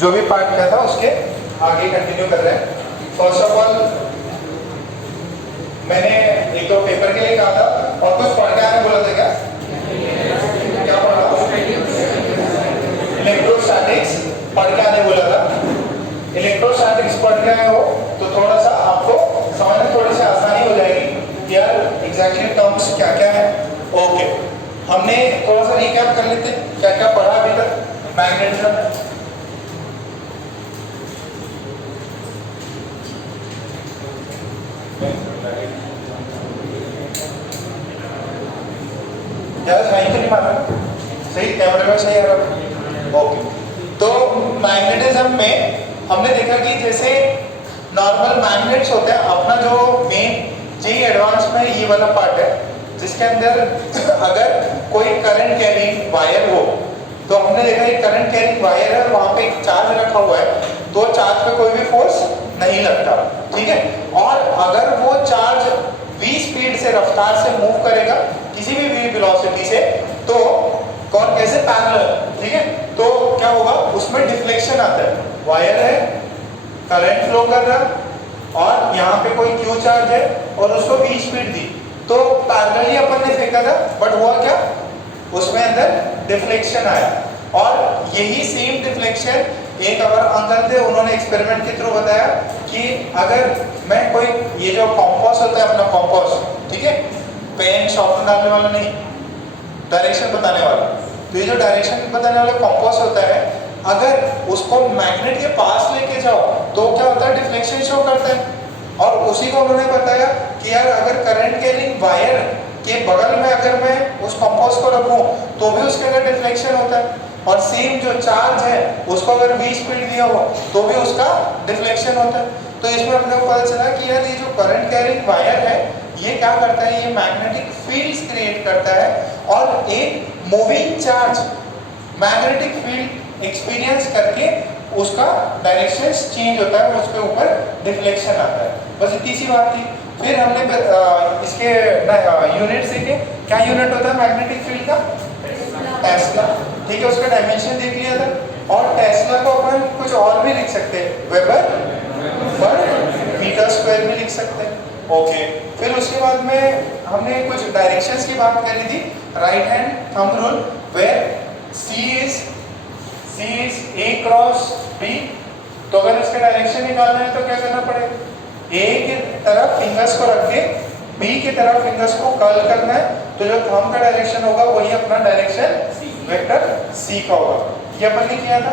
जो भी पार्ट किया था उसके आगे कंटिन्यू कर रहे हैं। फर्स्ट ऑफ ऑल मैंने एक तो पेपर के लिए कहा था और कुछ पढ़ के आने बोला था क्या पढ़ा? इलेक्ट्रोस्टैटिक्स पढ़ के आने बोला था। इलेक्ट्रोस्टैटिक्स पढ़ के आए हो तो थोड़ा सा आपको समझने थोड़ी सी आसानी हो जाएगी कि यार एग्जैक्टली टर्म्स क्या क्या है। ओके, हमने थोड़ा सा रिकैप कर लेते हैं क्या क्या पढ़ा अभी तक मैग्नेटिज्म में। नहीं मारा सही, कैमरे में सही आ रहा। ओके, तो मैग्नेटिज्म में हमने देखा कि जैसे नॉर्मल मैग्नेट्स होते हैं, अपना जो मेन जी एडवांस में ये वाला पार्ट है जिसके अंदर अगर कोई करंट कैरिंग वायर हो तो हमने देखा ये करंट कैरिंग वायर है, वहां पे एक चार्ज रखा हुआ है तो चार्ज पे कोई भी फोर्स नहीं लगता, ठीक है। और अगर वो चार्ज v स्पीड से रफ्तार से मूव करेगा किसी भी v वेलोसिटी से तो कौन कैसे पैरेलल, ठीक है, तो क्या होगा उसमें डिफ्लेक्शन आता है। वायर है, करंट फ्लो कर रहा और यहाँ पे कोई q चार्ज है और उसको v स्पीड दी तो पैरेलली अपन ने फेंका था, बट हुआ क्या उसमें अंदर डिफ्लेक्शन आया। और यही सेम डिफ्लेक्शन एक अगर अंकल थे उन्होंने एक्सपेरिमेंट के थ्रू बताया कि अगर मैं कोई ये जो कॉम्पास होता है अपना कॉम्पास, ठीक है, पेन शॉर्पनर डालने वाला नहीं, डायरेक्शन बताने वाला, तो ये जो डायरेक्शन बताने वाला कॉम्पास होता है अगर उसको मैग्नेट के पास लेके जाओ तो क्या होता है डिफ्लेक्शन शो करता है। और उसी को उन्होंने बताया कि यार अगर करंट कैरिंग वायर के बगल में अगर मैं उस कॉम्पास को रखूं तो भी उसके अंदर डिफ्लेक्शन होता है और सेम जो चार्ज है उसको अगर v स्पीड दिया हो तो भी उसका डिफ्लेक्शन होता है। तो इसमें अपने को पता चला कि यार ये जो करंट कैरिंग वायर है ये क्या करता है, ये मैग्नेटिक फील्ड्स क्रिएट करता है और एक moving charge magnetic field experience करके उसका डायरेक्शन चेंज होता है, उसके ऊपर डिफ्लेक्शन आता है। बस इतनी सी बात थी। फिर हमने इसके यूनिट सीखे, क्या यूनिट होता है मैग्नेटिक फील्ड का? टेस्ला, ठीक है, उसका डायमेंशन देख लिया था। और टेस्ला को अपन कुछ और भी लिख सकते हैं, वेबर पर मीटर स्क्वायर भी लिख सकते हैं। ओके, फिर उसके बाद में हमने कुछ डायरेक्शंस की बात करी थी, right hand thumb rule where C is A cross B। तो अगर इसका डायरेक्शन निकालना है तो क्या करना पड़ेगा, A की तरफ फिंगर्स को रख के B की तरफ फिंगर्स को कर्ल करना है, तो जो थंब का डायरेक्शन होगा वही अपना डायरेक्शन वेक्टर C का होगा। ये अपन ने किया था,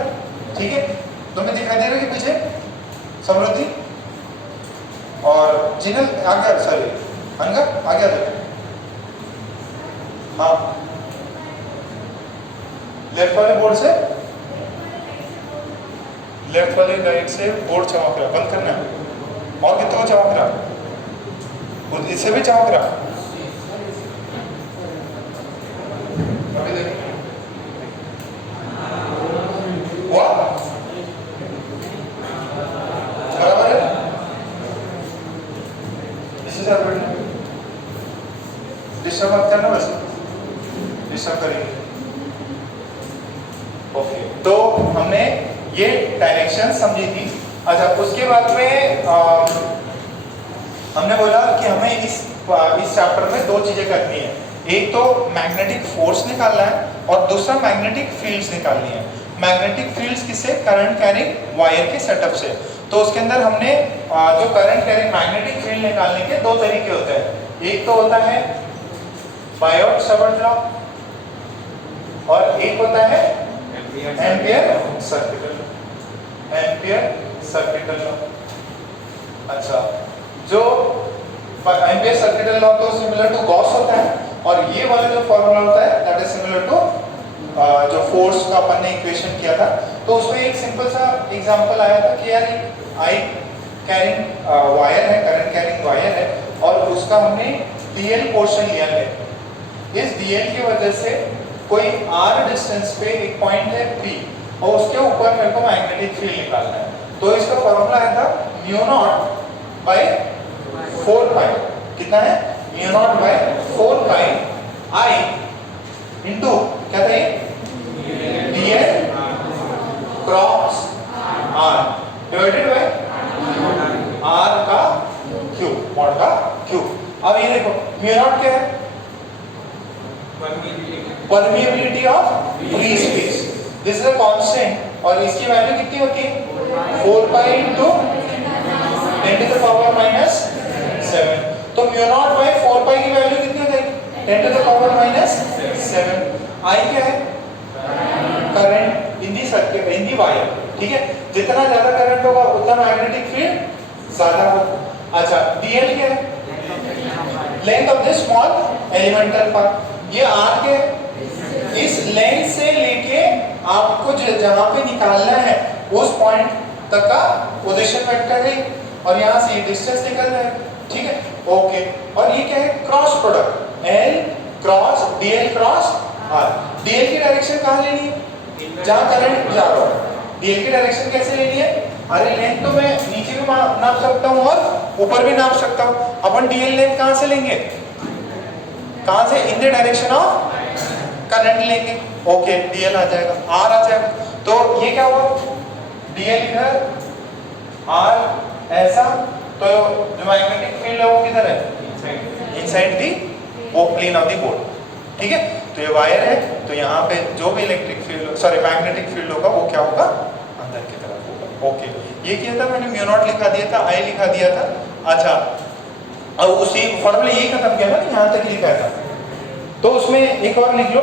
ठीक है। तुम्हें दिखाई दे रहा है कि पीछे समृद्धि और जिनल आगे, सॉरी अनगा आगे आ जाए। हाँ, लेफ्ट वाले बोर्ड से, लेफ्ट वाले लाइट से बोर्ड चमक रहा, बंद करना है। और कितना चमक रहा, इससे भी चमक रहा। अभी देखो बराबर है, इससे ज्यादा बढ़िया। डिस्टर्ब मत करना, वैसे डिस्टर्ब करेंगे। ओके, तो हमने ये डायरेक्शन समझी थी। अच्छा, उसके बाद में हमने बोला कि हमें इस चैप्टर में दो चीजें करनी है, एक तो मैग्नेटिक फोर्स निकालना है और दूसरा मैग्नेटिक फील्ड्स निकालनी है। मैग्नेटिक फील्ड्स किससे? करंट कैरिंग वायर के सेटअप से। तो उसके अंदर हमने जो करंट कैरिंग मैग्नेटिक फील्ड निकालने के दो तरीके होते हैं, एक तो होता है बायोट-सावर्ट लॉ और एक होता है एम्पियर सर्किटल लॉ। अच्छा, जो एम्पियर सर्किटल लॉ तो सिमिलर टू गॉस होता है और ये वाला जो फॉर्मूला होता है दैट इज सिमिलर टू जो फोर्स का अपन ने इक्वेशन किया था। तो उसमें एक सिंपल सा एग्जांपल आया था कि यार आई कैरिंग वायर है, करंट कैरिंग वायर है और उसका हमने डीएल पोर्शन लिया है। इस डीएल की वजह से कोई आर डिस्टेंस पे एक पॉइंट है P और उसके ऊपर मेरे को मैग्नेटिक फील्ड निकालना है। तो इसका फॉर्मूला आया था म्यू नॉट बाय 4 पाई, कितना है? Mu nought by 4 pi I into क्या था ये? DL cross R divided by R का क्यूब, मॉड का क्यूब। अब ये देखो म्यू नॉट क्या है? Permeability of free space, this is a constant और इसकी वैल्यू कितनी होती है? 4 pi into 10 to the power minus 7। तो म्यू नॉट बाय 4 पाई की वैल्यू कितनी हो जाएगी? 10 टू द पावर माइनस 7। आई क्या है? Current in the circuit, in the wire, ठीक है? जितना ज्यादा करंट होगा उतना मैग्नेटिक फील्ड ज्यादा होगा। अच्छा, dl क्या है? Length of this small elemental part. ये r के इस लेंथ से लेके आपको जहां पे निकालना है उस पॉइंट तक का पोजीशन वेक्टर है और यहां से डिस्टेंस निकल रहा है, ठीक है? ओके, और ये क्या है? Cross product l cross dl cross r। dl की डायरेक्शन कहां लेनी है? जहां करंट जा रहा है। dl की डायरेक्शन कैसे लेनी है? अरे लेंथ तो मैं नीचे भी नाप सकता हूं और ऊपर भी नाप सकता हूं। अपन dl लेंथ कहां से लेंगे? कहां से? In the direction of current लेंगे। ओके, dl आ जाएगा, r आ जाएगा। तो ये क्या हुआ? dl इधर, r ऐसा, तो जो मैग्नेटिक फील्ड है वो किधर है? इनसाइड दी वो प्लेन ऑफ द बोर्ड, ठीक है? तो ये वायर है, तो यहाँ पे जो भी electric field, sorry magnetic field होगा वो क्या होगा? अंदर की तरफ होगा। ओके, ये किया था मैंने, म्यू नॉट लिखा दिया था, आई लिखा दिया था। अच्छा, अब उसी फॉर्मूला यही खत्म किया ना, यहाँ तक लिखा था। तो उसमें एक और लिख लो,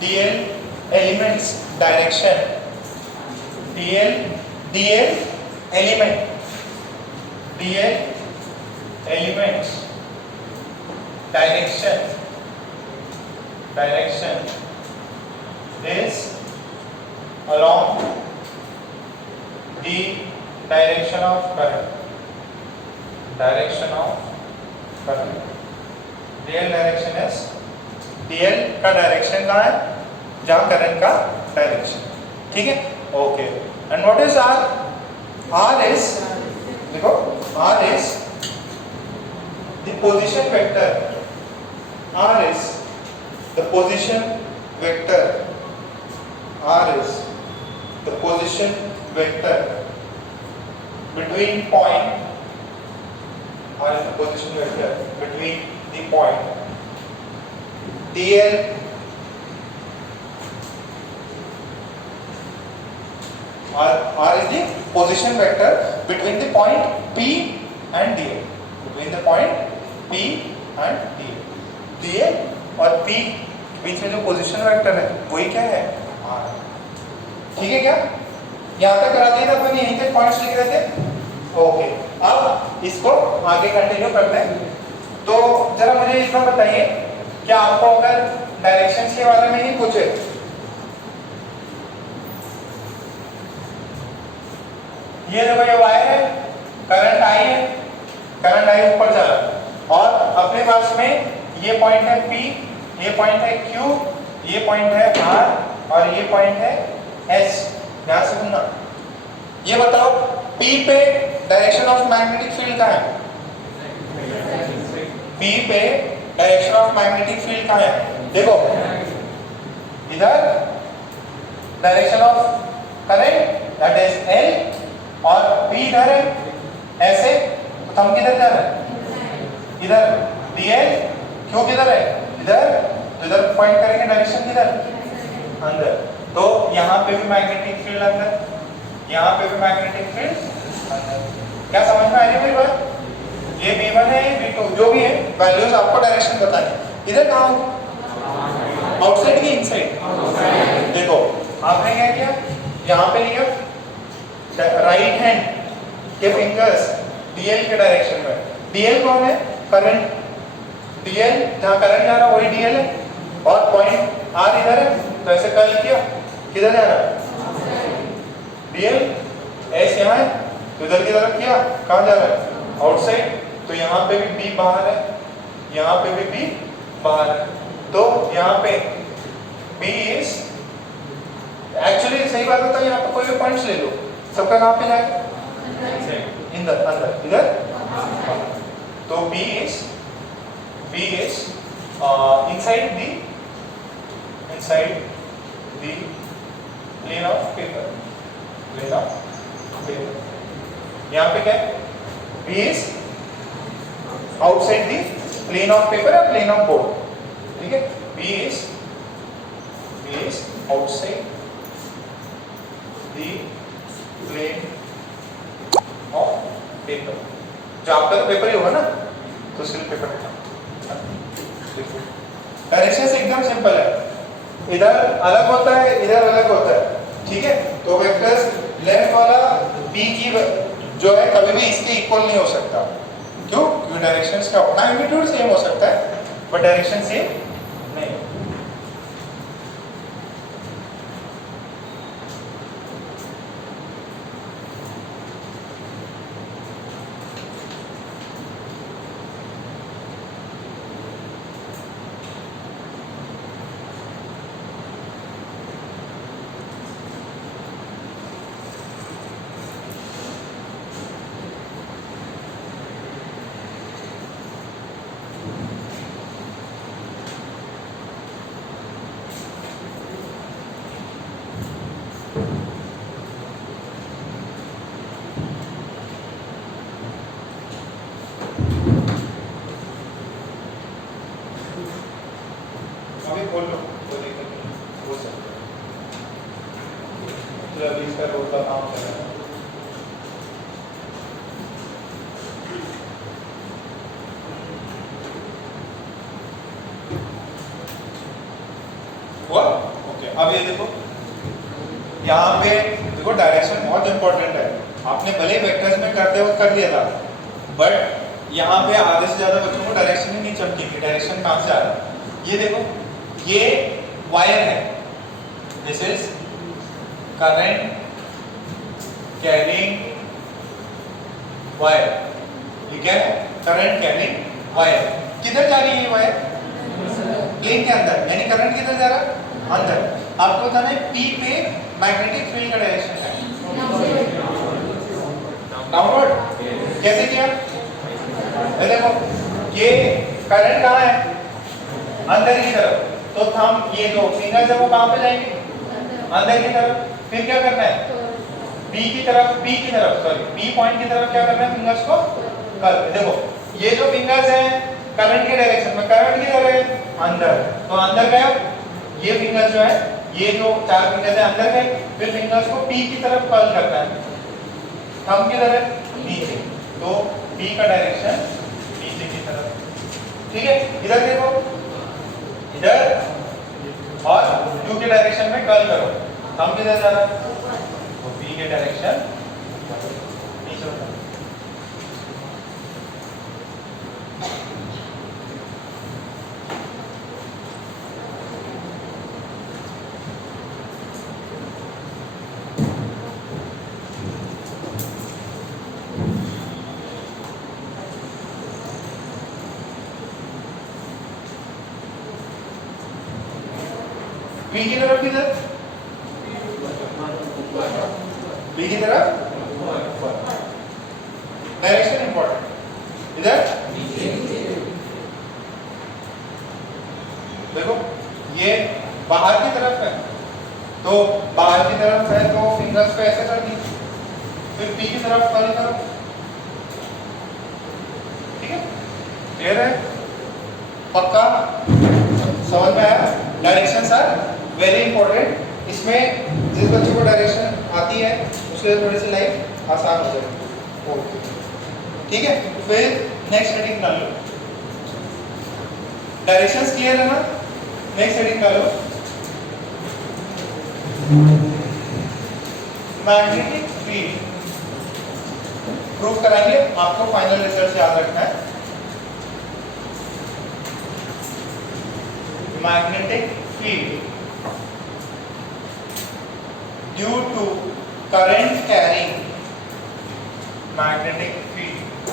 dl elements direction, dl elements direction is along the direction of current, dl direction is, dl का डायरेक्शन कहाँ है? जहाँ करंट का डायरेक्शन, ठीक है? Okay, and what is r? r is, देखो r is the position vector, r is the position vector, r is the position vector between point, r is the position vector between the point dl r is the position vector between the point p and dl, between the point p and dl, dl और p बीच में जो position vector है वही क्या है? r, ठीक है? क्या यहाँ तक करा दिया था अपन, यहीं तक पॉइंट्स लिख रहे थे। ओके, अब इसको आगे कंटिन्यू करते हैं। तो जरा मुझे इतना बताइए, क्या आपको अगर डायरेक्शंस के बारे में ही पूछे, ये देखो ये वायर है, करंट आई है, करंट आई ऊपर जा रहा है और अपने पास में ये पॉइंट है P, ये पॉइंट है Q, ये पॉइंट है R और ये पॉइंट है S। ध्यान से सुनना, ये बताओ P पे डायरेक्शन ऑफ मैग्नेटिक फील्ड कहाँ है? P पे डायरेक्शन ऑफ मैग्नेटिक फील्ड कहाँ है? देखो इधर direction of current that is L और P इधर है ऐसे, तो हम किधर जा रहे हैं? इधर dl, Q किधर है? इधर, तो इधर पॉइंट करेंगे डायरेक्शन किधर? अंदर। तो यहाँ पे भी मैग्नेटिक फील्ड अंदर, यहाँ पे भी मैग्नेटिक फील्ड अंदर। क्या समझ में आ रही है मेरी बात? ये V1 है, ये V2, जो भी है वैल्यूज आपको डायरेक्शन बतानी। इधर कहाँ हो? आउटसाइड की इनसाइड? देखो आपने क्या किया, यहाँ पे लिया राइट हैंड के फिंगर्स dl के डायरेक्शन में। dl कौन है? करंट। dl जहाँ करंट जा रहा है वही dl है और पॉइंट r इधर है, तो ऐसे कर्ल किया, किधर जा रहा है? dl s यहाँ है, तो इधर की तरफ किया, कहाँ जा रहा है? आउटसाइड। तो यहाँ पे भी b बाहर है, यहाँ पे भी b बाहर है, तो यहाँ पे b इज एक्चुअली, सही बात होता है, यहाँ पे कोई भी पॉइंट्स ले लो, सबका कहाँ पे जाएगा? अंदर, इधर। तो b is inside the plane of paper, यहाँ पे क्या है? B is outside the plane of paper या plane of board, ठीक है? B is outside the plane of paper. जो आपका तो पेपर ही होगा ना, तो सिर्फ पेपर है। देखो डायरेक्शन एकदम सिंपल है, इधर अलग होता है, इधर अलग होता है, ठीक है? तो वेक्टर्स लेफ्ट वाला B की जो है कभी भी इसके इक्वल नहीं हो सकता। क्यों? क्योंकि डायरेक्शंस का मैग्नीट्यूड सेम हो सकता है बट डायरेक्शन सेम नहीं। बोल लो तो बोल सकते हो। अभी इसका रोड का काम कर रहा है। ओके, अब ये देखो यहाँ पे देखो डायरेक्शन बहुत इंपॉर्टेंट है। आपने भले वेक्टर्स में करते वक्त कर लिया था बट यहाँ पे आधे से ज्यादा बच्चों को डायरेक्शन ही नहीं चमकेगी। डायरेक्शन कहाँ से आ रहा है? ये देखो, ये वायर है, this is current carrying wire. ये क्या है? Current carrying wire. किधर जा रही है ये वायर? प्लेन के अंदर, यानी करंट किधर जा रहा है? अंदर। आपको बताना है P पे मैग्नेटिक फील्ड का डायरेक्शन है डाउनवर्ड। कैसे किया? देखो ये करंट कहाँ है? अंदर की तरफ। तो हम ये दो फिंगर्स है वो कहाँ पे जाएंगे? अंदर की तरफ। फिर क्या करना है? P की तरफ P पॉइंट की तरफ क्या करना है? फिंगर्स को कर। देखो ये जो फिंगर्स हैं करंट के डायरेक्शन में, करंट किधर है? अंदर। तो अंदर गया, ये फिंगर्स जो है, ये जो चार फिंगर्स है अंदर गए। फिर फिंगर्स को P की तरफ कर्ल करना है। थंब किधर है? नीचे। तो P का डायरेक्शन नीचे की तरफ, ठीक है? इधर देखो, इधर और Q के डायरेक्शन में कर्ल करो। थंब किधर जा रहा है? तो P के डायरेक्शन नीचे होता है। B की तरफ किधर? B की तरफ डायरेक्शन इंपॉर्टेंट। इधर देखो ये बाहर की तरफ है, तो बाहर की तरफ है तो फिंगर्स पे ऐसे कर दी। फिर P की तरफ कर्ल करो, ठीक है? क्लियर है? पक्का समझ में आया? Directions are very important. इसमें जिस बच्चे को डायरेक्शन आती है उसके लिए थोड़ी सी लाइफ आसान हो जाएगी। ओके, ठीक है? फिर नेक्स्ट हेडिंग कर लो। डायरेक्शंस क्लियर है ना? नेक्स्ट हेडिंग कर लो, मैग्नेटिक फील्ड। प्रूव कराएंगे, आपको फाइनल रिजल्ट याद रखना है। Magnetic field due to current carrying, magnetic field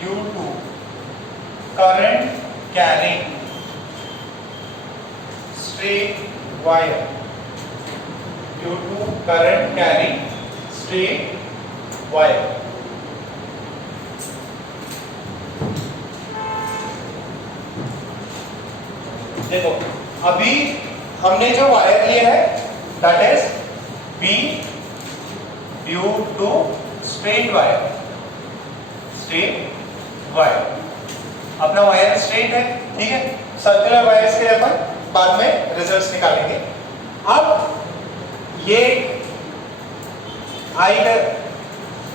due to current carrying straight wire, due to current carrying straight wire, देखो अभी हमने जो वायर लिया है that is B due to straight wire, straight wire, अपना वायर स्ट्रेट है, ठीक है। सर्कुलर वायर्स के अपन बाद में रिजल्ट्स निकालेंगे। अब ये आई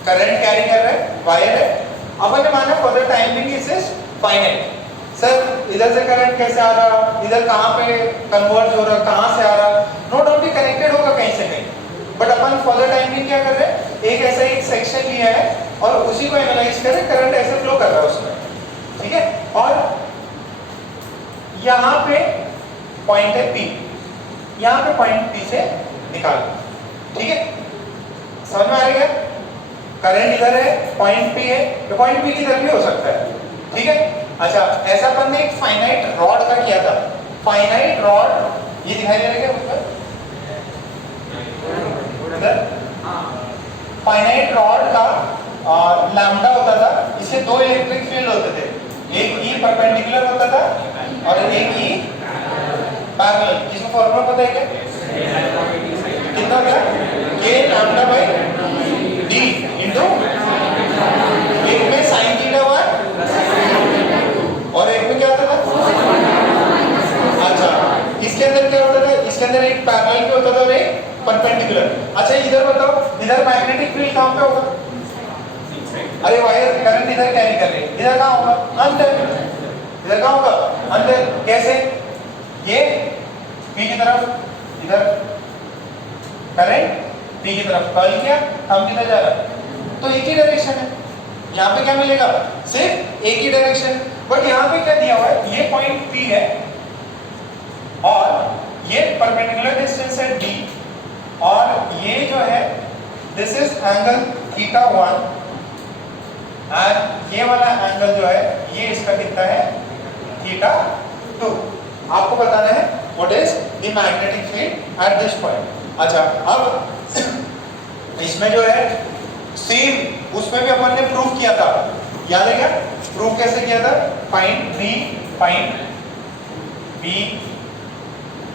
करंट कैरी कर रहा है, वायर है, अपन ने माना for the time being it is finite. Sir इधर से करंट कैसे आ रहा, इधर कहाँ पे कन्वर्ज हो रहा, कहाँ से आ रहा, नो डाउट भी कनेक्टेड होगा कहीं से कहीं, but upon for the time being क्या कर रहे हैं, एक ऐसा एक सेक्शन लिया है और उसी को एनालाइज कर रहे हैं, करंट ऐसे फ्लो कर रहा है उसमें, ठीक है। और यहाँ पे पॉइंट है P, यहाँ पे पॉइंट P से निकाल, ठीक है, समझ में आ गया। करंट इधर है, पॉइंट P है, तो पॉइंट P किधर भी हो सकता है, ठीक है। अच्छा ऐसा अपन ने एक फाइनाइट रॉड का किया था, फाइनाइट रॉड ये दिखाई दे रहा है क्या मुझे, फाइनाइट रॉड का लैम्डा होता था, इससे दो इलेक्ट्रिक फील्ड होते थे, एक E परपेंडिकुलर होता था और एक E पैरेलल। इसका फॉर्मूला पता है क्या, कितना होता है, K lambda by D into एक में sin थीटा 1 और एक में क्या होता था, अच्छा इसके अंदर क्या होता था, इसके अंदर एक पैरेलल भी होता था और एक परपेंडिकुलर। अच्छा इधर बताओ, इधर मैग्नेटिक फील्ड कहां पे होगा, अरे वायर करंट इधर कैरी कर रही है, इधर कहां होगा, अंदर, इधर कहां होगा, अंदर। कैसे, ये P की तरफ, इधर करंट P की तरफ कर्ल किया, हम किधर जा रहा है, तो एक ही डायरेक्शन है, यहाँ पे क्या मिलेगा, सिर्फ एक ही डायरेक्शन। बट यहाँ पे क्या दिया हुआ है, ये पॉइंट P है और ये परपेंडिकुलर डिस्टेंस है D और ये जो है this is angle theta 1 and ये वाला एंगल जो है ये इसका कितना है, थीटा 2। आपको बताना है what is the magnetic field at this point. अच्छा अब इसमें जो है सेम उसमें भी अपन ने प्रूव किया था, याद है क्या, प्रूव कैसे किया था, find B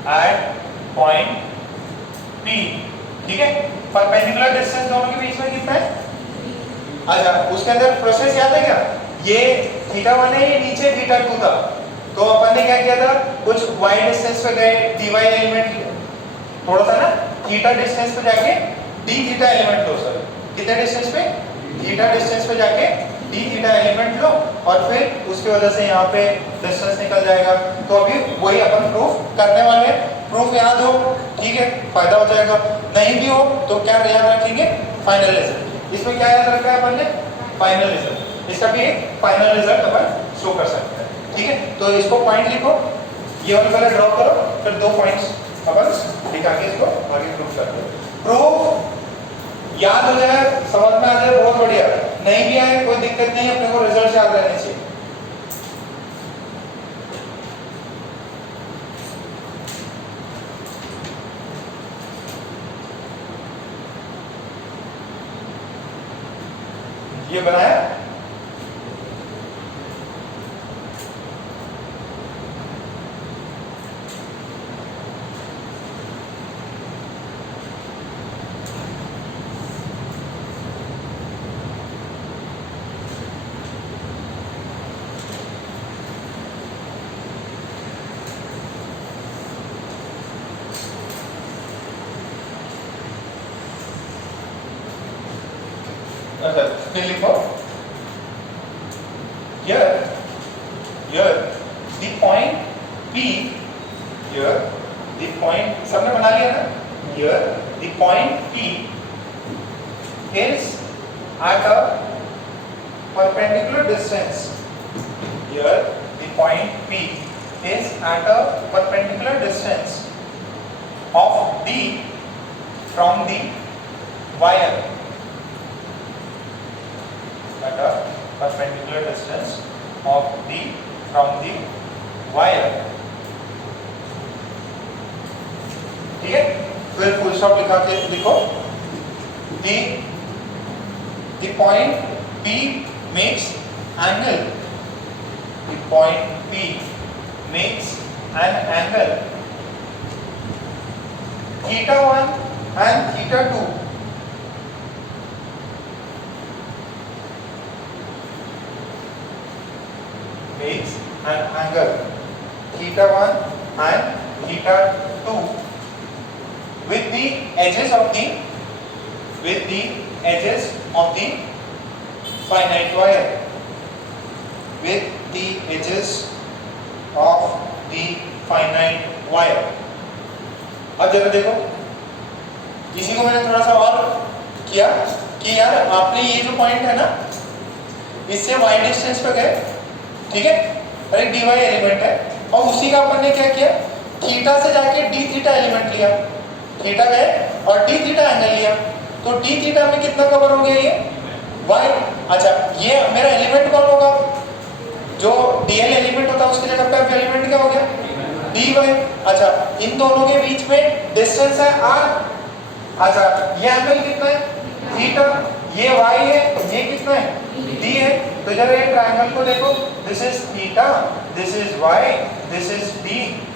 at point P, ठीक है। परपेंडिकुलर डिस्टेंस दोनों के बीच में कितना है, अच्छा उसके अंदर प्रोसेस याद है क्या, ये थीटा 1 है, ये नीचे थीटा 2 था, तो अपन ने क्या किया था, कुछ y डिस्टेंस पे गए, dy एलिमेंट थोड़ा सा ना थीटा डिस्टेंस पे जाके d थीटा एलिमेंट लो, सर कितने डिस्टेंस पे, थीटा डिस्टेंस पे जाके d थीटा एलिमेंट लो और फिर उसकी वजह से यहाँ पे डिस्टेंस निकल जाएगा। तो अभी वही अपन प्रूफ करने वाले हैं, प्रूफ याद हो ठीक है, फायदा हो जाएगा, नहीं भी हो तो क्या याद रखेंगे, फाइनल रिजल्ट। इसमें क्या याद रखा है अपन ने, फाइनल रिजल्ट, इसका भी एक फाइनल रिजल्ट अपन शो कर सकते हैं, ठीक है। तो इसको पॉइंट लिखो, ये वाला पहले ड्रॉ करो, फिर 2 पॉइंट्स अपन दिखा के इसको आगे प्रूफ करते हैं। प्रूफ याद हो जाए, समझ में आ जाए, बहुत बढ़िया, नहीं भी आए कोई दिक्कत नहीं, अपने को रिजल्ट याद रहने चाहिए। ये बनाया, फिर लिखो here the point P, here the point, सबने बना लिया ना, here the point P is at a perpendicular distance, here the point P is at a perpendicular distance of D from the wire, at a perpendicular distance of D from the wire, ठीक है। फिर full stop लिखा के लिखो, the point P makes angle, the point P makes an angle theta 1 and theta 2 makes an angle theta 1 and theta 2 with the edges of the finite wire, with the edges of the finite wire. अब जरा देखो, इसी को मैंने थोड़ा सा और किया कि यार आपने ये जो पॉइंट है ना, इससे y डिस्टेंस पे गए, ठीक है, और एक dy एलिमेंट है, और उसी का अपन ने क्या किया, थीटा से जाके d थीटा एलिमेंट लिया, थीटा गए और d थीटा एंगल लिया, तो d थीटा में कितना कवर हो गया ये y। अच्छा, ये मेरा एलिमेंट कौन होगा, जो dl एलिमेंट होता है उसके जगह पे एलिमेंट क्या हो गया, dy। अच्छा, इन दोनों के बीच में डिस्टेंस है r। अच्छा, ये एंगल कितना है, थीटा, ये y है, ये कितना है, d है। तो जब ये ट्रायंगल को देखो, this is theta, this is y, this is d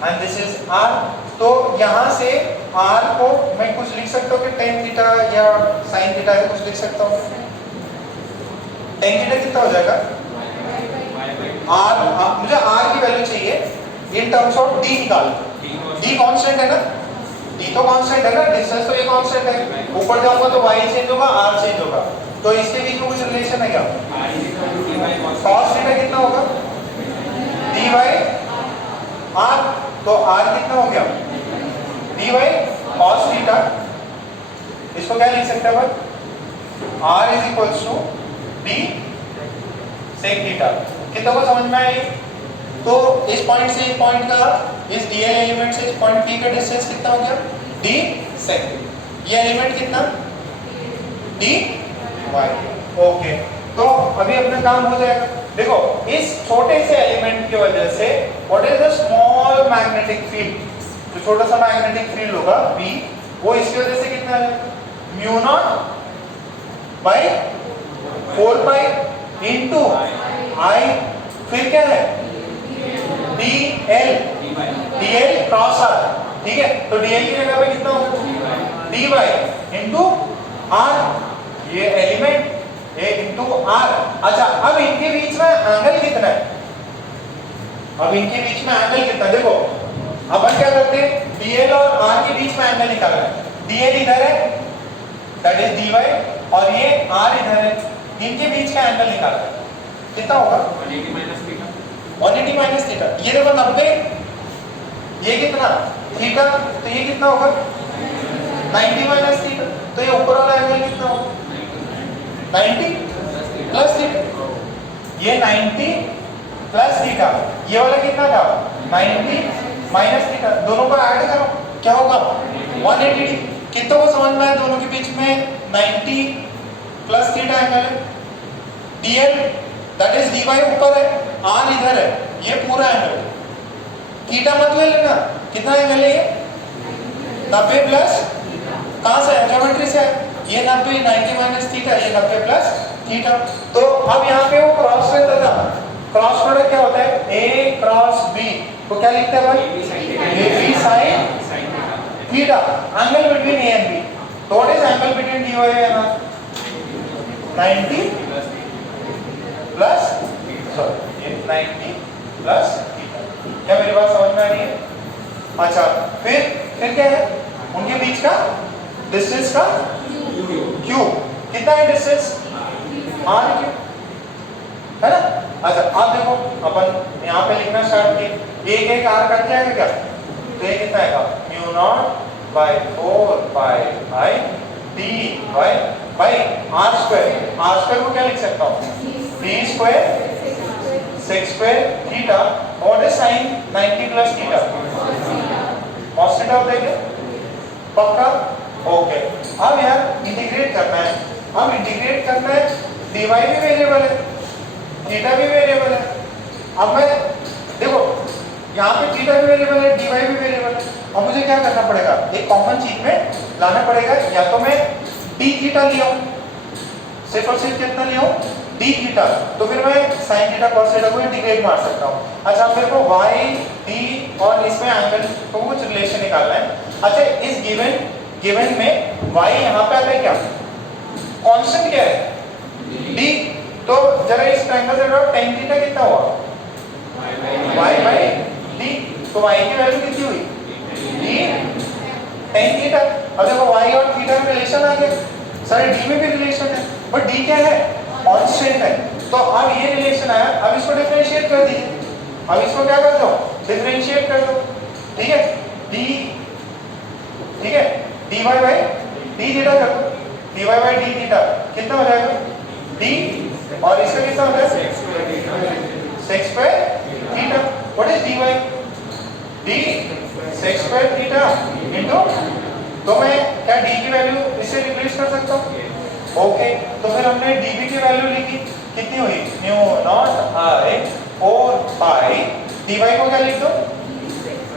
and this is r। तो यहाँ से r को मैं कुछ लिख सकता हूँ कि tan थीटा या sin थीटा है, कुछ लिख सकता हूँ। tan थीटा कितना हो जाएगा, r, मुझे r की वैल्यू चाहिए इन टर्म्स ऑफ d निकाल। d कांस्टेंट है ना, d तो कांस्टेंट है ना, डिस्टेंस तो ये कांस्टेंट है, ऊपर जाऊंगा तो y चेंज होगा, r चेंज होगा, तो इसके बीच में कुछ रिलेशन है क्या, cos थीटा कितना होगा, dy r, तो r कितना हो गया, dy cos थीटा। इसको क्या लिख सकते हैं अपन, r is equals to d sec theta. कितना को समझ में आई। तो इस पॉइंट से इस पॉइंट का, इस dl एलिमेंट से इस पॉइंट p का डिस्टेंस कितना हो गया, d sec। ये एलिमेंट कितना, dy। ओके, तो अभी अपना काम हो जाएगा। देखो, इस छोटे से एलिमेंट की वजह से what is the small magnetic field, जो छोटा सा मैग्नेटिक फील्ड होगा b, वो इसकी वजह से कितना है, mu nought by 4 pi into I, फिर क्या है, dl क्रॉस r, ठीक है। तो dl की जगह पे कितना होगा, dy इंटू r, ये एलिमेंट ये इंटू r। अच्छा, अब इनके बीच में एंगल कितना है, अब इनके बीच में एंगल कितना, देखो अपन क्या करते हैं, dl और r के बीच में एंगल निकाल रहे हैं। dl इधर है, दैट इज dy, और ये r इधर है, इनके बीच का एंगल निकाल रहे हैं, कितना होगा, 180 माइनस थीटा। ये देखो 90, ये कितना थीटा, तो ये कितना होगा 90 माइनस थीटा। तो ये ऊपर वाला एंगल कितना होगा, 90 प्लस थीटा, ये 90 प्लस थीटा, ये वाला कितना था 90 माइनस थीटा, दोनों को ऐड करो क्या होगा 180। कितनों को समझ में आया, दोनों के बीच में 90 प्लस थीटा एंगल है, dl दैट इज dy ऊपर है, r इधर है, ये पूरा एंगल, थीटा मत ले लेना, कितना एंगल है ये 90 प्लस, कहां से है, ज्योमेट्री से है, ये 90 माइनस थीटा, ये 90 प्लस थीटा। तो अब यहाँ पे वो क्रॉस रहता था, क्रॉस प्रोडक्ट क्या होता है, a क्रॉस b, तो क्या लिखते हैं भाई, ab sin theta, angle between a and b। तो what is angle between dy and r, 90 plus, sorry ये 90 प्लस थीटा। क्या मेरी बात समझ में आ रही है। अच्छा, फिर क्या है, उनके बीच का डिस्टेंस का q, कितना है डिस्टेंस, r क्यू, है ना। अच्छा, आप देखो अपन यहाँ पे लिखना स्टार्ट किए, एक एक r कट जाएगा क्या, तो ये कितना आएगा, mu nought by 4 pi I D by r square को क्या लिख सकता हूँ, d square sec square theta, what is sin 90 plus theta, cos theta होता है क्या, पक्का, ओके। अब यार इंटीग्रेट करना है, अब इंटीग्रेट करना है, dy भी वेरिएबल है, थीटा भी वेरिएबल है। अब मैं देखो यहाँ पे थीटा भी वेरिएबल है, dy भी वेरिएबल है, अब मुझे क्या करना पड़ेगा, एक कॉमन चीज में लाना पड़ेगा, या तो मैं d थीटा लिया हूँ, सिर्फ और सिर्फ कितना लिया हूँ डी थीटा, तो फिर मैं साइन थीटा कॉस थीटा को इंटीग्रेट मार सकता हूँ। अच्छा मेरे को वाई डी और इसमें एंगल को कुछ रिलेशन निकालना है। अच्छा इस गिवन में वाई यहाँ पे आता है क्या, कांस्टेंट क्या है डी, तो जरा इस ट्रायंगल से ड्रॉ, tan थीटा कितना हुआ y बाई डी, तो y की वैल्यू कितनी हुई d tan थीटा। अब देखो y और थीटा में रिलेशन आ गया, सर d में भी रिलेशन है, बट d क्या है कांस्टेंट है, तो अब ये रिलेशन आया, अब इसको डिफरेंशिएट कर दीजिए, अब इसको क्या कर दो डिफरेंशिएट कर दो, ठीक है d, ठीक है dy बाई d थीटा कर दो, dy बाई d थीटा कितना हो जाएगा d, और इसका कितना होता है sec square theta, what is dy d sec square theta into, तो मैं क्या d की वैल्यू इससे रिप्लेस कर सकता हूँ, ओके तो फिर हमने dv की वैल्यू लिखी कितनी हुई mu nought i 4 pi dy को क्या लिख दो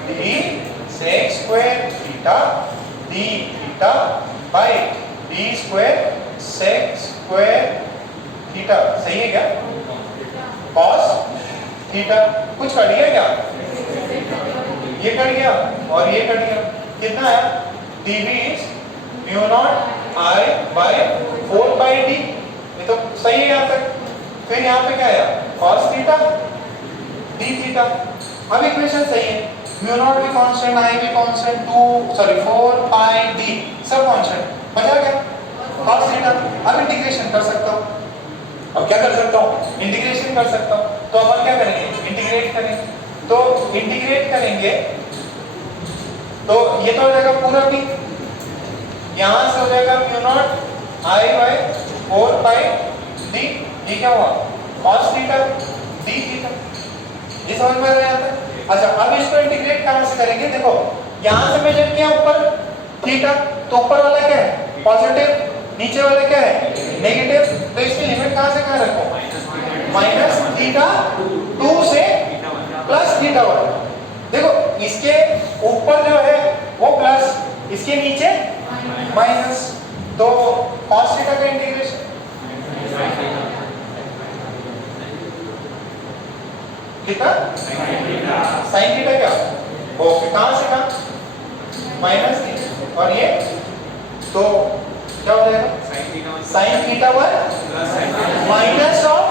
d sec square theta d theta by d square sec square theta, सही है क्या cos थीटा, कुछ कट गया क्या, ये कट गया और ये कट गया, कितना आया dv is mu nought i by 4 by d, ये तो सही है यहाँ तक। फिर यहाँ पे क्या आया cos थीटा d थीटा, अब इक्वेशन सही है, म्यू नॉट भी कांस्टेंट, i भी कांस्टेंट, 4 पाई d सब कांस्टेंट, बचा क्या cos थीटा। अब इंटीग्रेशन कर सकता हूँ, अब क्या कर सकता हूँ इंटीग्रेशन कर सकता हूँ, तो अपन क्या करेंगे इंटीग्रेट करेंगे, तो इंटीग्रेट करेंगे तो ये तो हो जाएगा पूरा भी, यहाँ से हो जाएगा mu nought i by 4 pi d, ये क्या हुआ cos थीटा d थीटा, ये समझ में आ रहा है। अच्छा अब इसको इंटीग्रेट कहाँ से करेंगे, देखो यहाँ से मेजर किया ऊपर थीटा, तो ऊपर वाला क्या है पॉजिटिव, नीचे वाला क्या है नेगेटिव, तो इसकी लिमिट कहाँ से कहाँ रखो माइनस थीटा 2 से प्लस थीटा 1, देखो इसके ऊपर जो है वो प्लस, इसके नीचे माइनस, तो cos थीटा का इंटीग्रेशन कितना sin थीटा क्या, ओके कहाँ से कहाँ माइनस थीटा, और ये तो क्या हो जाएगा sin theta 1 minus of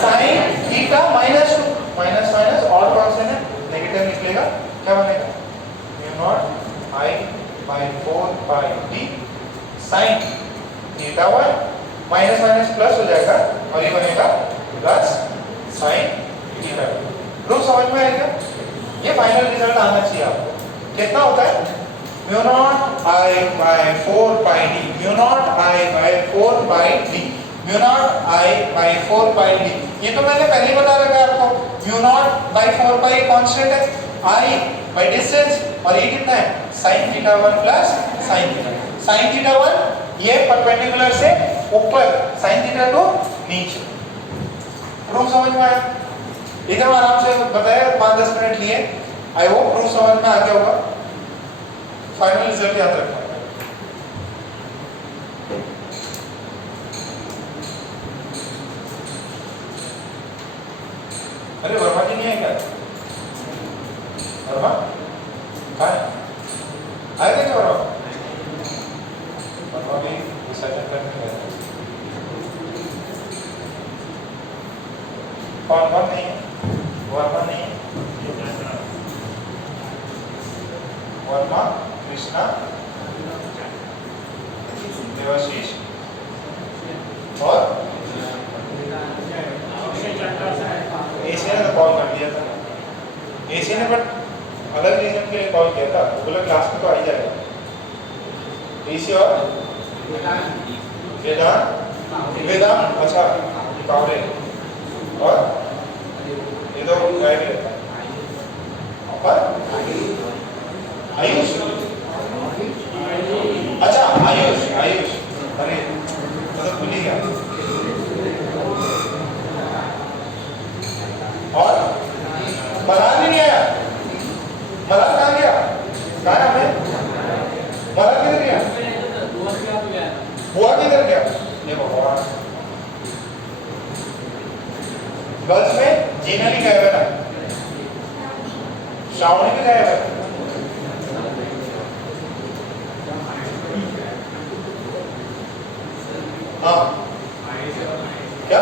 sin theta minus 2, minus minus और कांस्टेंट है नेगेटिव निकलेगा, क्या बनेगा mu nought i by 4 pi d sin theta 1 minus minus plus हो जाएगा और ये बनेगा प्लस sin थीटा 2, प्रूफ समझ में आएगा, ये फाइनल रिजल्ट आना चाहिए आपको, कितना होता है mu nought i by 4 pi d, mu nought i by 4 pi d, mu nought i by 4 pi d, ये तो मैंने पहले ही बता रखा है आपको, mu nought by 4 pi constant है, i बाई डिस्टेंस, और ये कितना है sin theta 1 plus sin theta 1 ये परपेंडिकुलर से ऊपर, sin थीटा 2 नीचे, प्रूफ समझ में आया, एकदम आराम से बताया 5-10 मिनट लिए, आई होप प्रूफ समझ में आ गया होगा, फाइनल रिजल्ट याद रखना। अरे वर्मा जी नहीं है क्या, वर्मा कहाँ है, आए थे क्या वर्मा, वर्मा भी रिसर्च करने गए थे, कौन कौन नहीं है, वर्मा नहीं है, वर्मा कृष्णा देवाशीष और एशिया ने तो कॉल कर दिया था, एशिया ने बट अलग रीजन के लिए कॉल किया था, वो बोला क्लास में तो आ ही जाएगा, एशिया और वेदांत अच्छा कावरे और ये तो गाइड रहता है और आयुष, अच्छा आयुष आयुष, अरे तो भूल ही गया, और मलाल भी नहीं आया, मलाल कहाँ गया, कहाँ है हमें, मलाल किधर गया, बुआ किधर गया, ये भगवान गर्ल्स में जीना भी गायब है ना, श्रावणी भी गायब है। हाँ क्या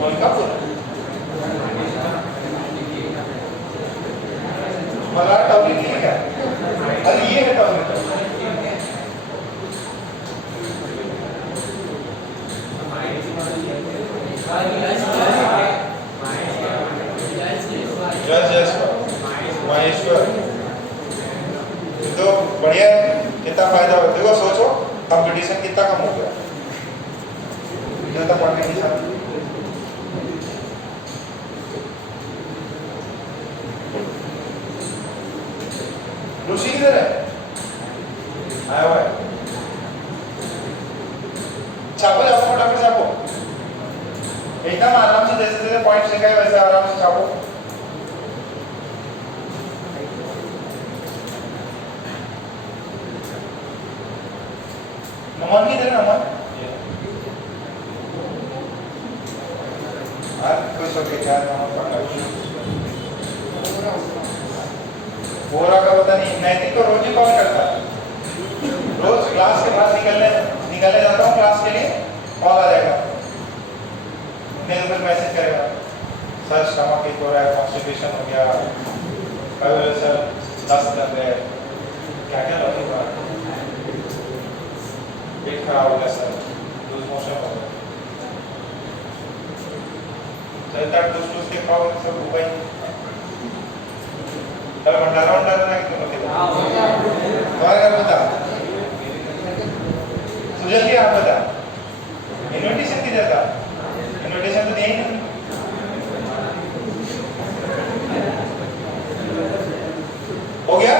मलकापुर मलाड टॉपिक नहीं है क्या? अरे ये है टॉपिक। महेश्वर तो बढ़िया है, कितना फायदा हो। देखो सोचो कंपटीशन कितना कम हो गया ज्यादा पढ़ने के साथ। ऋषि किधर है? आया हुआ है। छापो छापो फटाफट छापो, एकदम आराम से, जैसे जैसे पॉइंट लिखा है वैसे आराम से छापो। नमन किधर है? नमन खुश हो गया बोरा का पता नहीं। नैतिक तो रोज ही कॉल करता है, रोज क्लास के बाद निकलने जाता हूँ क्लास के लिए, कॉल आ जाएगा, नहीं तो फिर मैसेज करेगा, सर स्टमक एक हो रहा है, कॉन्स्टिपेशन हो गया, सर दस्त कर रहे हैं, क्या क्या लॉजिक हो रहा है, पेट खराब हो गया सर, लूज मोशन हो गया, चलता टूस के खाओ सब हो गई। कल भंडारा ना कि तुम लोग तुम्हारे घर बता सुजल की आप बता इन्विटेशन किधर था? इन्विटेशन तो दिया ही नहीं। हो गया?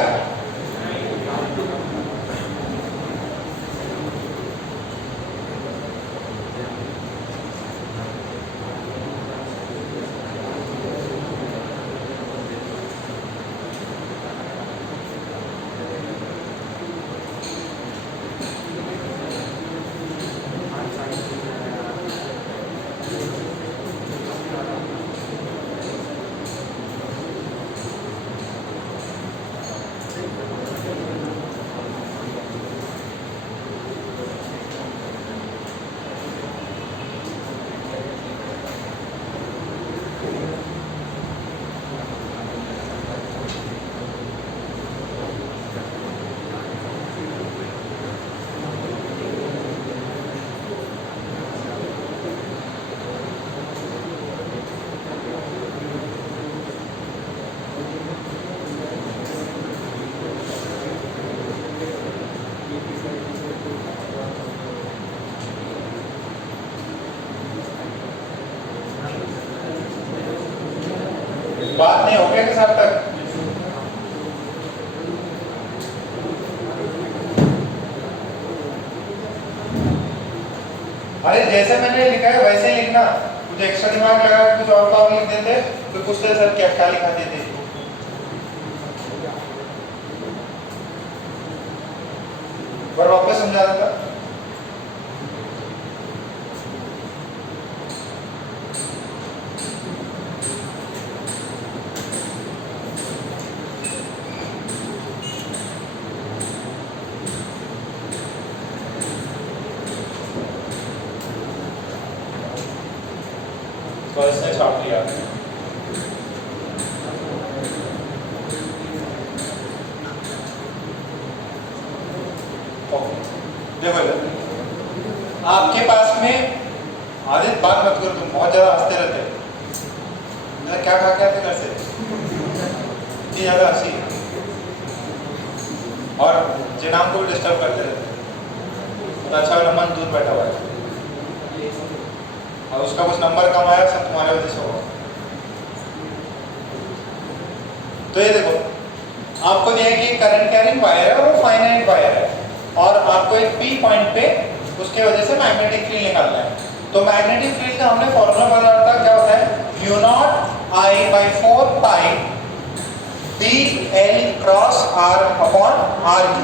बात नहीं हो गया किस हद तक? अरे जैसे मैंने लिखा है वैसे ही लिखना, कुछ एक्स्ट्रा दिमाग लगा कुछ और लिख देते, तो पूछते सर क्या लिखा देते, पर वापस समझा रहा था। बस ने छाप लिया। देखो आपके पास में आदित बात मत करो, तुम बहुत ज्यादा हंसते रहते हो। क्या खा के आते घर से इतनी ज्यादा हंसी, और जिनाम को भी डिस्टर्ब करते रहते तो अच्छा वाला मन दूर बैठा हुआ है और उसका कुछ नंबर कम आया, सब तुम्हारे वजह से होगा। तो ये देखो आपको दिया है कि करंट कैरिंग वायर है और वो फाइनाइट वायर है, और आपको एक पी पॉइंट पे उसके वजह से मैग्नेटिक फील्ड निकालना है। तो मैग्नेटिक फील्ड का हमने फॉर्मूला बताया था, क्या होता है, mu nought I by 4 pi DL cross R upon RQ।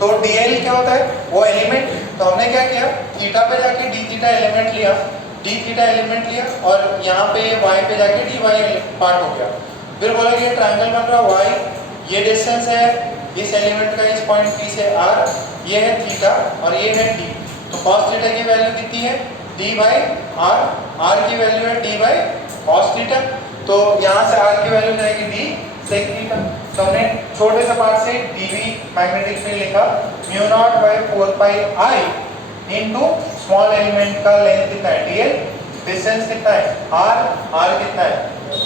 तो DL क्या होता है, वो एलिमेंट तो हमने क्या किया, थीटा पे जाके डी थीटा एलिमेंट लिया, डी थीटा एलिमेंट लिया और यहाँ पे y पे जाके dy पार्ट हो गया। फिर बोला कि ट्रायंगल बन रहा y, ये डिस्टेंस है इस एलिमेंट का इस पॉइंट P से r, ये है थीटा और ये है d। तो cos थीटा की वैल्यू कितनी है, d बाई r, r की वैल्यू है d बाई cos थीटा। तो यहाँ से r की वैल्यू जाएगी d sec थीटा। तो हमने छोटे से पार्ट से dv मैग्नेटिक फील्ड लिखा mu nought by 4 pi i into small element का लेंथ कितना है dl, डिस्टेंस कितना है r कितना है,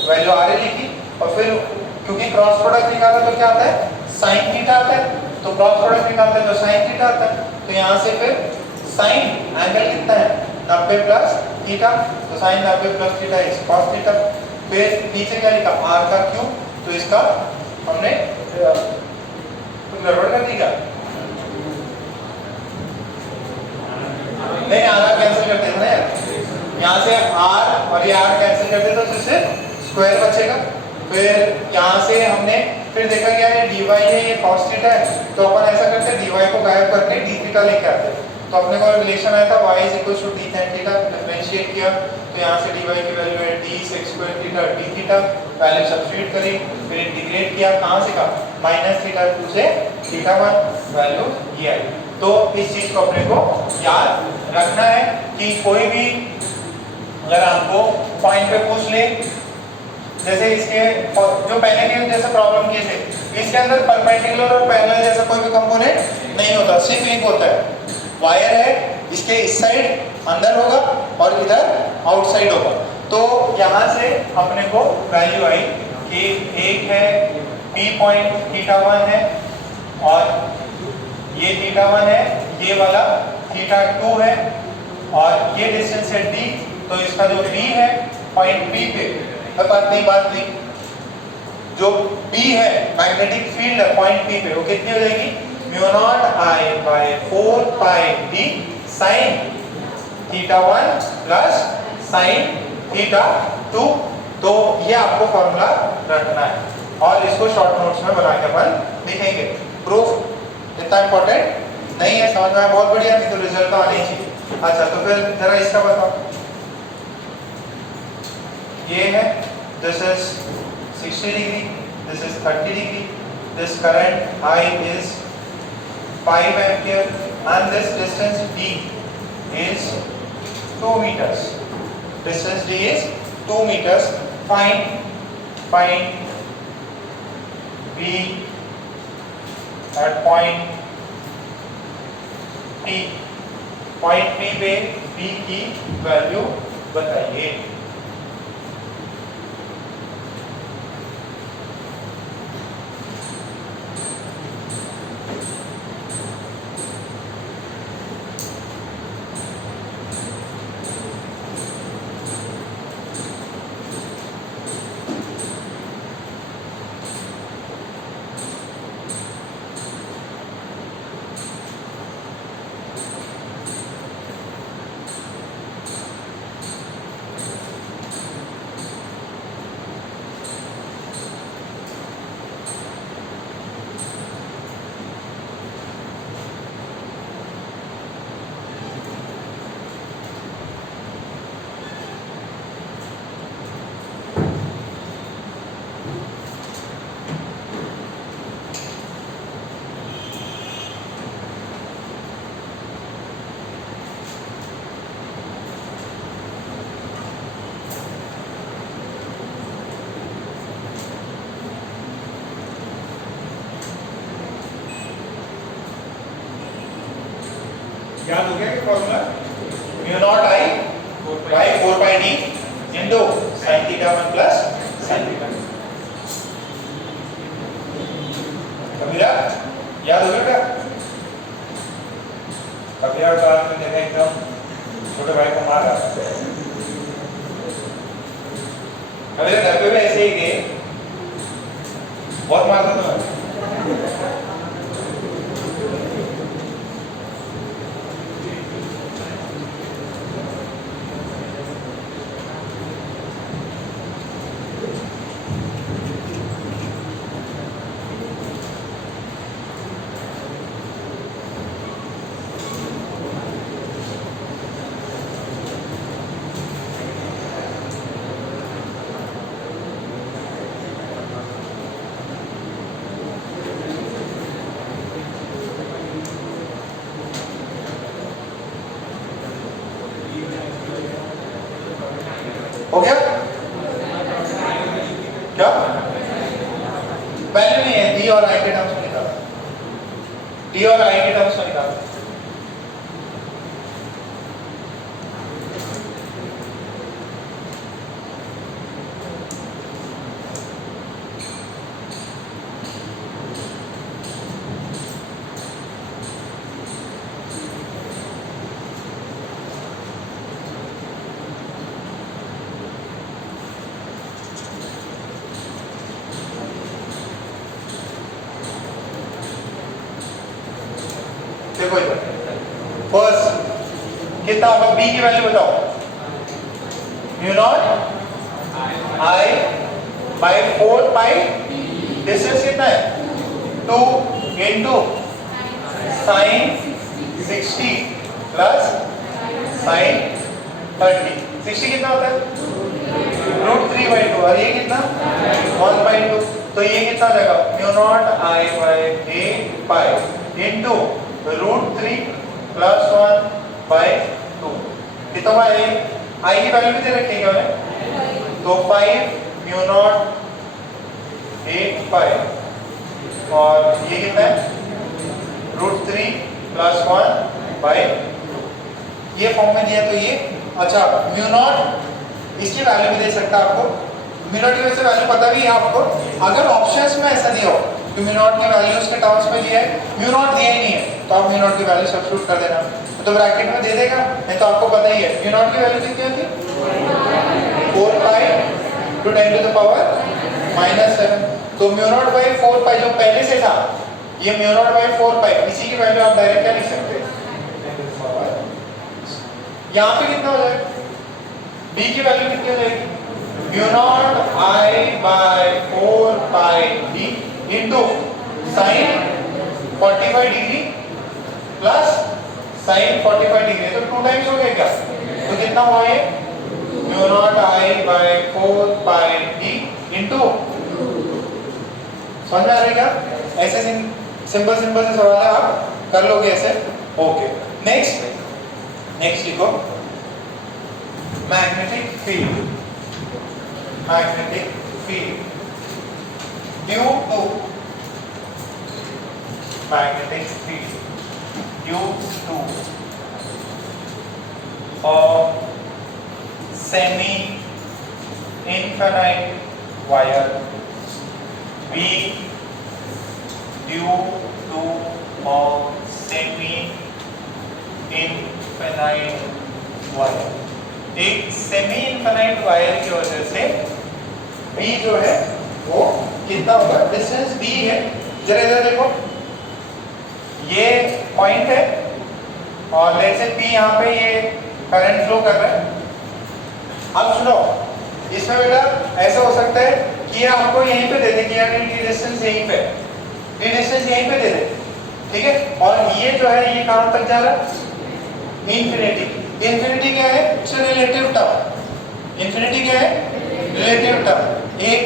वैल्यू r लिखी और फिर क्योंकि क्रॉस प्रोडक्ट निकाला तो क्या आता है sin थीटा आता है, तो क्रॉस प्रोडक्ट निकालते हैं तो sin थीटा आता है। तो यहाँ से फिर sin एंगल कितना है 90 प्लस थीटा, तो sin 90 plus theta is cos theta. फिर नीचे क्या लिखा r का क्यूब, तो इसका हमने गड़बड़ कर दी क्या, नहीं आर कैंसिल करते हैं ना यार, यहाँ से r और ये r कैंसिल करते तो सिर्फ स्क्वायर बचेगा। फिर यहाँ से हमने फिर देखा कि यार ये dy है ये cos थीटा है, तो अपन ऐसा करते dy को गायब करके d थीटा लेके आते। तो अपने को रिलेशन आया था y = d tan theta, differentiate किया तो यहाँ से dy की वैल्यू है d sec square theta d theta, value substitute करी, फिर इंटीग्रेट किया कहाँ से का माइनस थीटा 2 से थीटा 1, वैल्यू ये आई। तो इस चीज को अपने को याद रखना है कि कोई भी अगर आपको पॉइंट पे पूछ ले, जैसे इसके जो पहले के जैसे प्रॉब्लम किए थे, इसके अंदर परपेंडिकुलर और पैरेलल जैसा कोई भी कंपोनेंट नहीं होता, सिर्फ एक होता है वायर है, इसके इस साइड अंदर होगा और इधर आउटसाइड होगा। तो यहाँ से अपने को वैल्यू आई कि एक है P पॉइंट थीटा 1 है और ये थीटा 1 है, ये वाला थीटा 2 है और ये डिस्टेंस है d। तो इसका जो d है पॉइंट P पे, बात नहीं, जो B है मैग्नेटिक फील्ड है पॉइंट P पे, वो कितनी हो जाएगी mu nought I by 4 pi d sine theta 1 plus sine theta 2। तो ये आपको फॉर्मूला रखना है और इसको शॉर्ट नोट्स में बना के अपन लिखेंगे। प्रूफ इतना इंपॉर्टेंट नहीं है, समझ में बहुत बढ़िया, नहीं तो रिजल्ट तो आने ही चाहिए। अच्छा तो फिर जरा इसका बताओ, ये है this is 60 degree, this is 30 degree, this current I is 5 ampere and this distance d is 2 meters. Distance d is 2 meters. Find B at point P. Point P पे B की वैल्यू बताइए। याद हो गया कि formula mu nought I by 4 pi d into sin theta 1 plus sin theta. Kabira याद हो गया क्या? कबीरा का आपने देखा एकदम छोटे भाई को मारा। कबीरा घर पे भी ऐसे ही गए, बहुत मारता तुम्हें। क्या वैल्यू नहीं है, डी और आई के टर्म्स में निकालो, डी और आई के टर्म्स में निकालो। देखो इधर फर्स्ट कितना होगा, बी की वैल्यू बताओ, mu nought I by 4 pi, distance कितना है 2 इंटू साइन 60 प्लस साइन 30, 60 कितना होता है √3/2 और ये कितना 1/2, तो ये कितना आ जाएगा mu nought I by 8 pi into √3 plus 1/2, कितना हुआ ये, आई की वैल्यू भी दे रखी है क्या मैंने, तो 5 म्यू नॉट 8 पाई और ये कितना है √3 प्लस 1/2, ये फॉर्म में दिया तो ये, अच्छा म्यू नॉट इसकी वैल्यू भी दे सकता है आपको, म्यू नॉट की वैसे वैल्यू पता भी है आपको, अगर ऑप्शंस में ऐसा दिया हो कि म्यू नॉट की वैल्यू उसके टर्म्स में दिया है, म्यू नॉट दिया ही नहीं है तो आप म्यू नॉट की वैल्यू सब्स्टिट्यूट कर देना, तो ब्रैकेट में दे देगा, नहीं तो आपको पता ही है म्यू नॉट की वैल्यू कितनी होती 4 पाई टू 10 टू द पावर -7, तो म्यू नॉट बाई 4 पाई जो पहले से था, ये म्यू नॉट बाई 4 पाई, इसी की वैल्यू आप डायरेक्ट क्या लिख सकते हैं, यहाँ पे कितना हो जाएगा, b की वैल्यू कितनी हो जाएगी mu nought I by 4 pi d into sign 45 degree plus sign 45 degree, तो 2 टाइम्स हो गया क्या, तो कितना हुआ ये mu nought I by 4 pi D into, समझ में आ रहा है क्या, ऐसे सिंपल सिंपल से सवाल है, आप कर लोगे ऐसे, ओके। नेक्स्ट लिखो magnetic field, magnetic field due to, magnetic field due to semi infinite wire, B due to semi infinite wire, एक सेमी इनफाइनाइट वायर की वजह से B जो है वो कितना होगा, डिस्टेंस D है, जरा इधर देखो, ये पॉइंट है और लेट्स से P यहाँ पे ये करंट फ्लो कर रहा है, अब सुनो इसमें बेटा ऐसा हो सकता है कि ये आपको यहीं पे दे दे कि यार ये डिस्टेंस यहीं पे, ये डिस्टेंस यहीं पे दे दे, ठीक है, और ये जो है ये कहाँ तक जा रहा है इंफिनिटी, इंफिनिटी क्या है, इट्स रिलेटिव टर्म, इंफिनिटी क्या है रिलेटिव टर्म, एक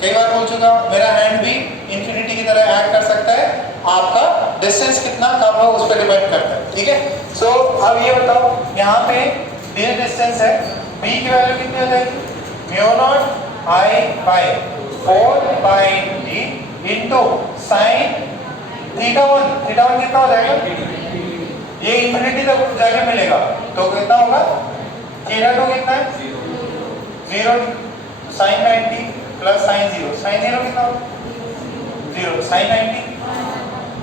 कई बार बोल चुका मेरा हैंड भी इंफिनिटी की तरह एक्ट कर सकता है, आपका डिस्टेंस कितना कम है उस पर डिपेंड करता है, ठीक है। सो अब ये बताओ यहाँ पे ये डिस्टेंस है, b की वैल्यू कितनी हो जाएगी mu nought I by 4 pi d into sine theta one कितना हो जाएगा, ये इंफिनिटी तक जाके मिलेगा तो कितना होगा, थीटा2 कितना है 0, साइन 90 प्लस साइन 0, साइन 0 कितना होगा 0, sign 90,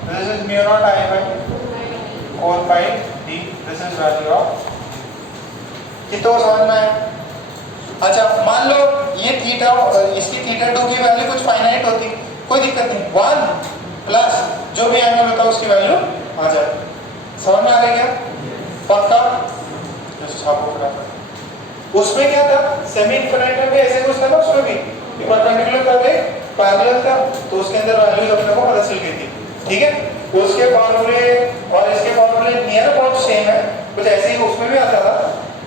this is mu naught I by 4 pi d, this is value of, कितना समझ में आया, अच्छा मान लो ये थीटा, इसकी थीटा2 की वैल्यू कुछ फाइनाइट होती, कोई दिक्कत नहीं, 1 प्लस जो भी एंगल होता है उसकी वैल्यू आ जाए, समझ में आ रहा है क्या, पक्का, उसमें क्या था सेमी इनफिनिट में भी ऐसे कुछ था ना, उसमें भी परपेंडिकुलर था भाई, पैरेलल था, तो उसके अंदर वैल्यूज अपने को पता चल गई थी, ठीक है, उसके फॉर्मूले और इसके फॉर्मूले नियर अबाउट सेम है, कुछ ऐसे ही उसमें भी आता था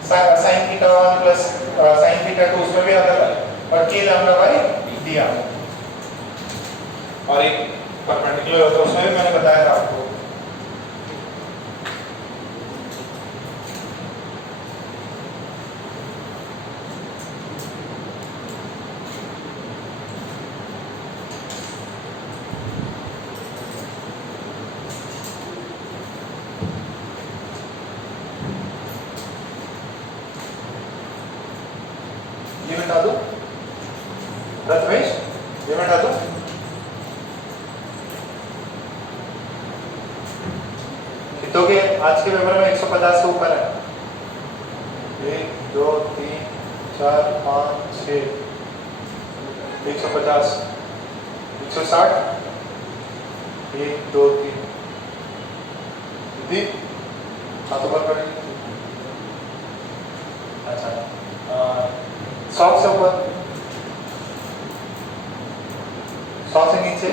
साइन थीटा1 प्लस साइन थीटा2, उसमें भी आता था, और के लैम्डा बाई दिया, और एक परपेंडिकुलर होता है उसमें भी मैंने बताया था आपको, रमेश ये मैं डालूं कितनों के आज के पेपर में 150 से ऊपर है 1 2 3 4 5 6 150 160 1 2 3 दीदी हाथों पर करेंगे अच्छा 100 से ऊपर 100 से नीचे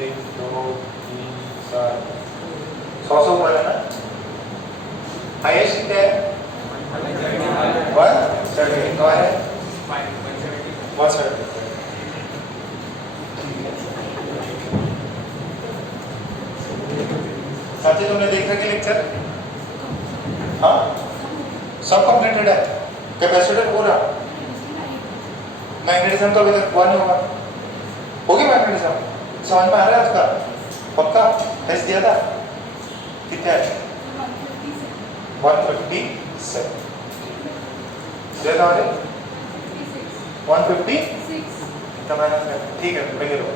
1 2 3 4 100 से ऊपर है ना हाईएस्ट क्या है 170 कौन है 170 साथी तुमने देखा कि लेक्चर हाँ सब कंप्लीटेड है कैपेसिटर पूरा मैग्नेटिज्म तो अभी तक हुआ नहीं होगा होगी मैग्नेटिज्म समझ में आ रहा है उसका पक्का टेस्ट दिया था कितना है 157 दिया था 156 इतना माइनस है ठीक है लगे रहो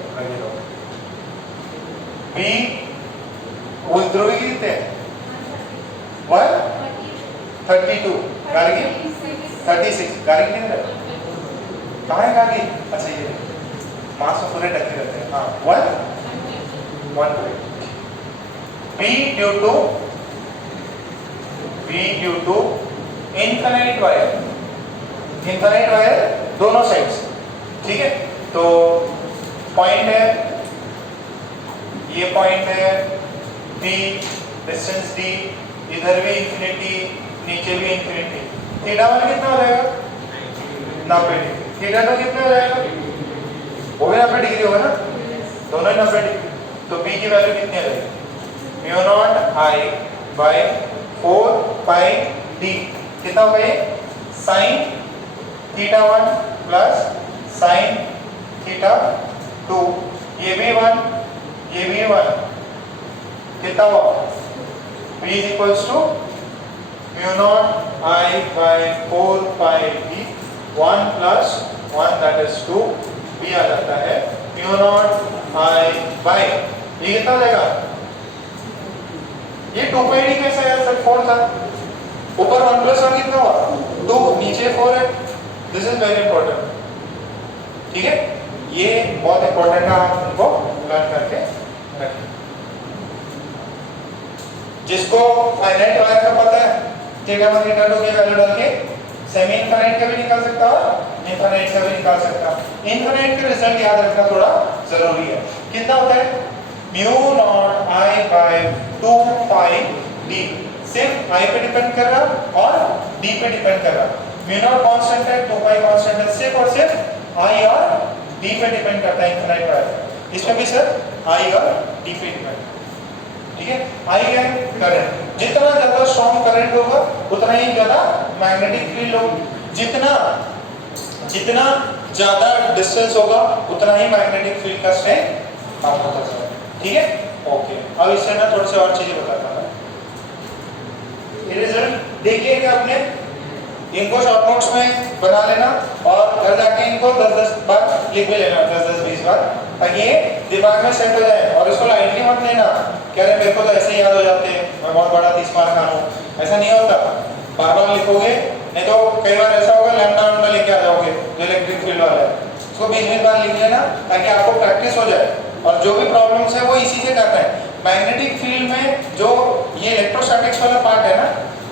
बी ध्रुवी कितने 132 गार्गी 36 गार्गी कितने कहाँ है गार्गी अच्छा ये मास में पूरे ढके रहते हैं हाँ 1 B due to infinite wire दोनों साइड्स ठीक है तो पॉइंट है ये पॉइंट है D डिस्टेंस D इधर भी इंफिनिटी नीचे भी इंफिनिटी थीटा 1 कितना हो जाएगा 90 डिग्री थीटा 2 कितना हो जाएगा वो भी 90 डिग्री होगा ना दोनों ही 90 डिग्री तो B की वैल्यू कितनी आ जाएगी mu nought I by 4 pi D कितना हो गया sine theta 1 plus sine theta 2 ये भी 1 ये भी 1 कितना हुआ B is equals to mu naught I by 4 pi D 1 plus 1 that is 2 B आ जाता है mu naught I by ये कितना हो जाएगा ये 2 pi D कैसे है सर 4 था ऊपर 1 plus 1 कितना हुआ 2 नीचे 4 है दिस इज वेरी इंपॉर्टेंट ठीक है ये बहुत इंपॉर्टेंट है आप उनको लर्न करके रखें जिसको फाइनाइट वायर का पता है थीटा 1 थीटा 2 की वैल्यू डाल के सेमी इनफाइनाइट का भी निकाल सकता है इनफाइनाइट का भी निकाल सकता है इनफाइनाइट का रिजल्ट याद रखना थोड़ा जरूरी है कितना होता है mu nought I by 2 pi D सिर्फ I पे डिपेंड कर रहा और D पे डिपेंड कर रहा म्यू नॉट कांस्टेंट है 2 पाई कांस्टेंट है सिर्फ और सिर्फ I और D पे डिपेंड करता है इनफाइनाइट वायर इसमें भी सर I और D पे डिपेंड ठीक है आई क्या है करंट जितना ज्यादा स्ट्रॉन्ग करंट होगा उतना ही ज्यादा मैग्नेटिक फील्ड होगा जितना ज्यादा डिस्टेंस होगा उतना ही मैग्नेटिक फील्ड का स्ट्रेंथ कम होता जाएगा ठीक है ओके अब इससे मैं थोड़ी सी और चीजें बताता हूं ये रिजल्ट देखिएगा अपने इनको शॉर्ट नोट्स में बना लेना और घर जाके इनको 10-10 बार लिख भी लेना 10-10-20 बार ताकि ये दिमाग में सेट हो जाए और इसको लाइटली मत लेना कह रहे मेरे को तो ऐसे ही याद हो जाते हैं मैं बहुत बड़ा 30 मार्क आ रहा हूँ ऐसा नहीं होता बार बार लिखोगे नहीं तो कई बार ऐसा होगा लैम्डा लेके आ जाओगे जो इलेक्ट्रिक फील्ड वाला है उसको 20 बार लिख लेना ताकि आपको प्रैक्टिस हो जाए और जो भी प्रॉब्लम्स है वो इसी से करना है मैग्नेटिक फील्ड में जो ये इलेक्ट्रोस्टैटिक्स वाला पार्ट है ना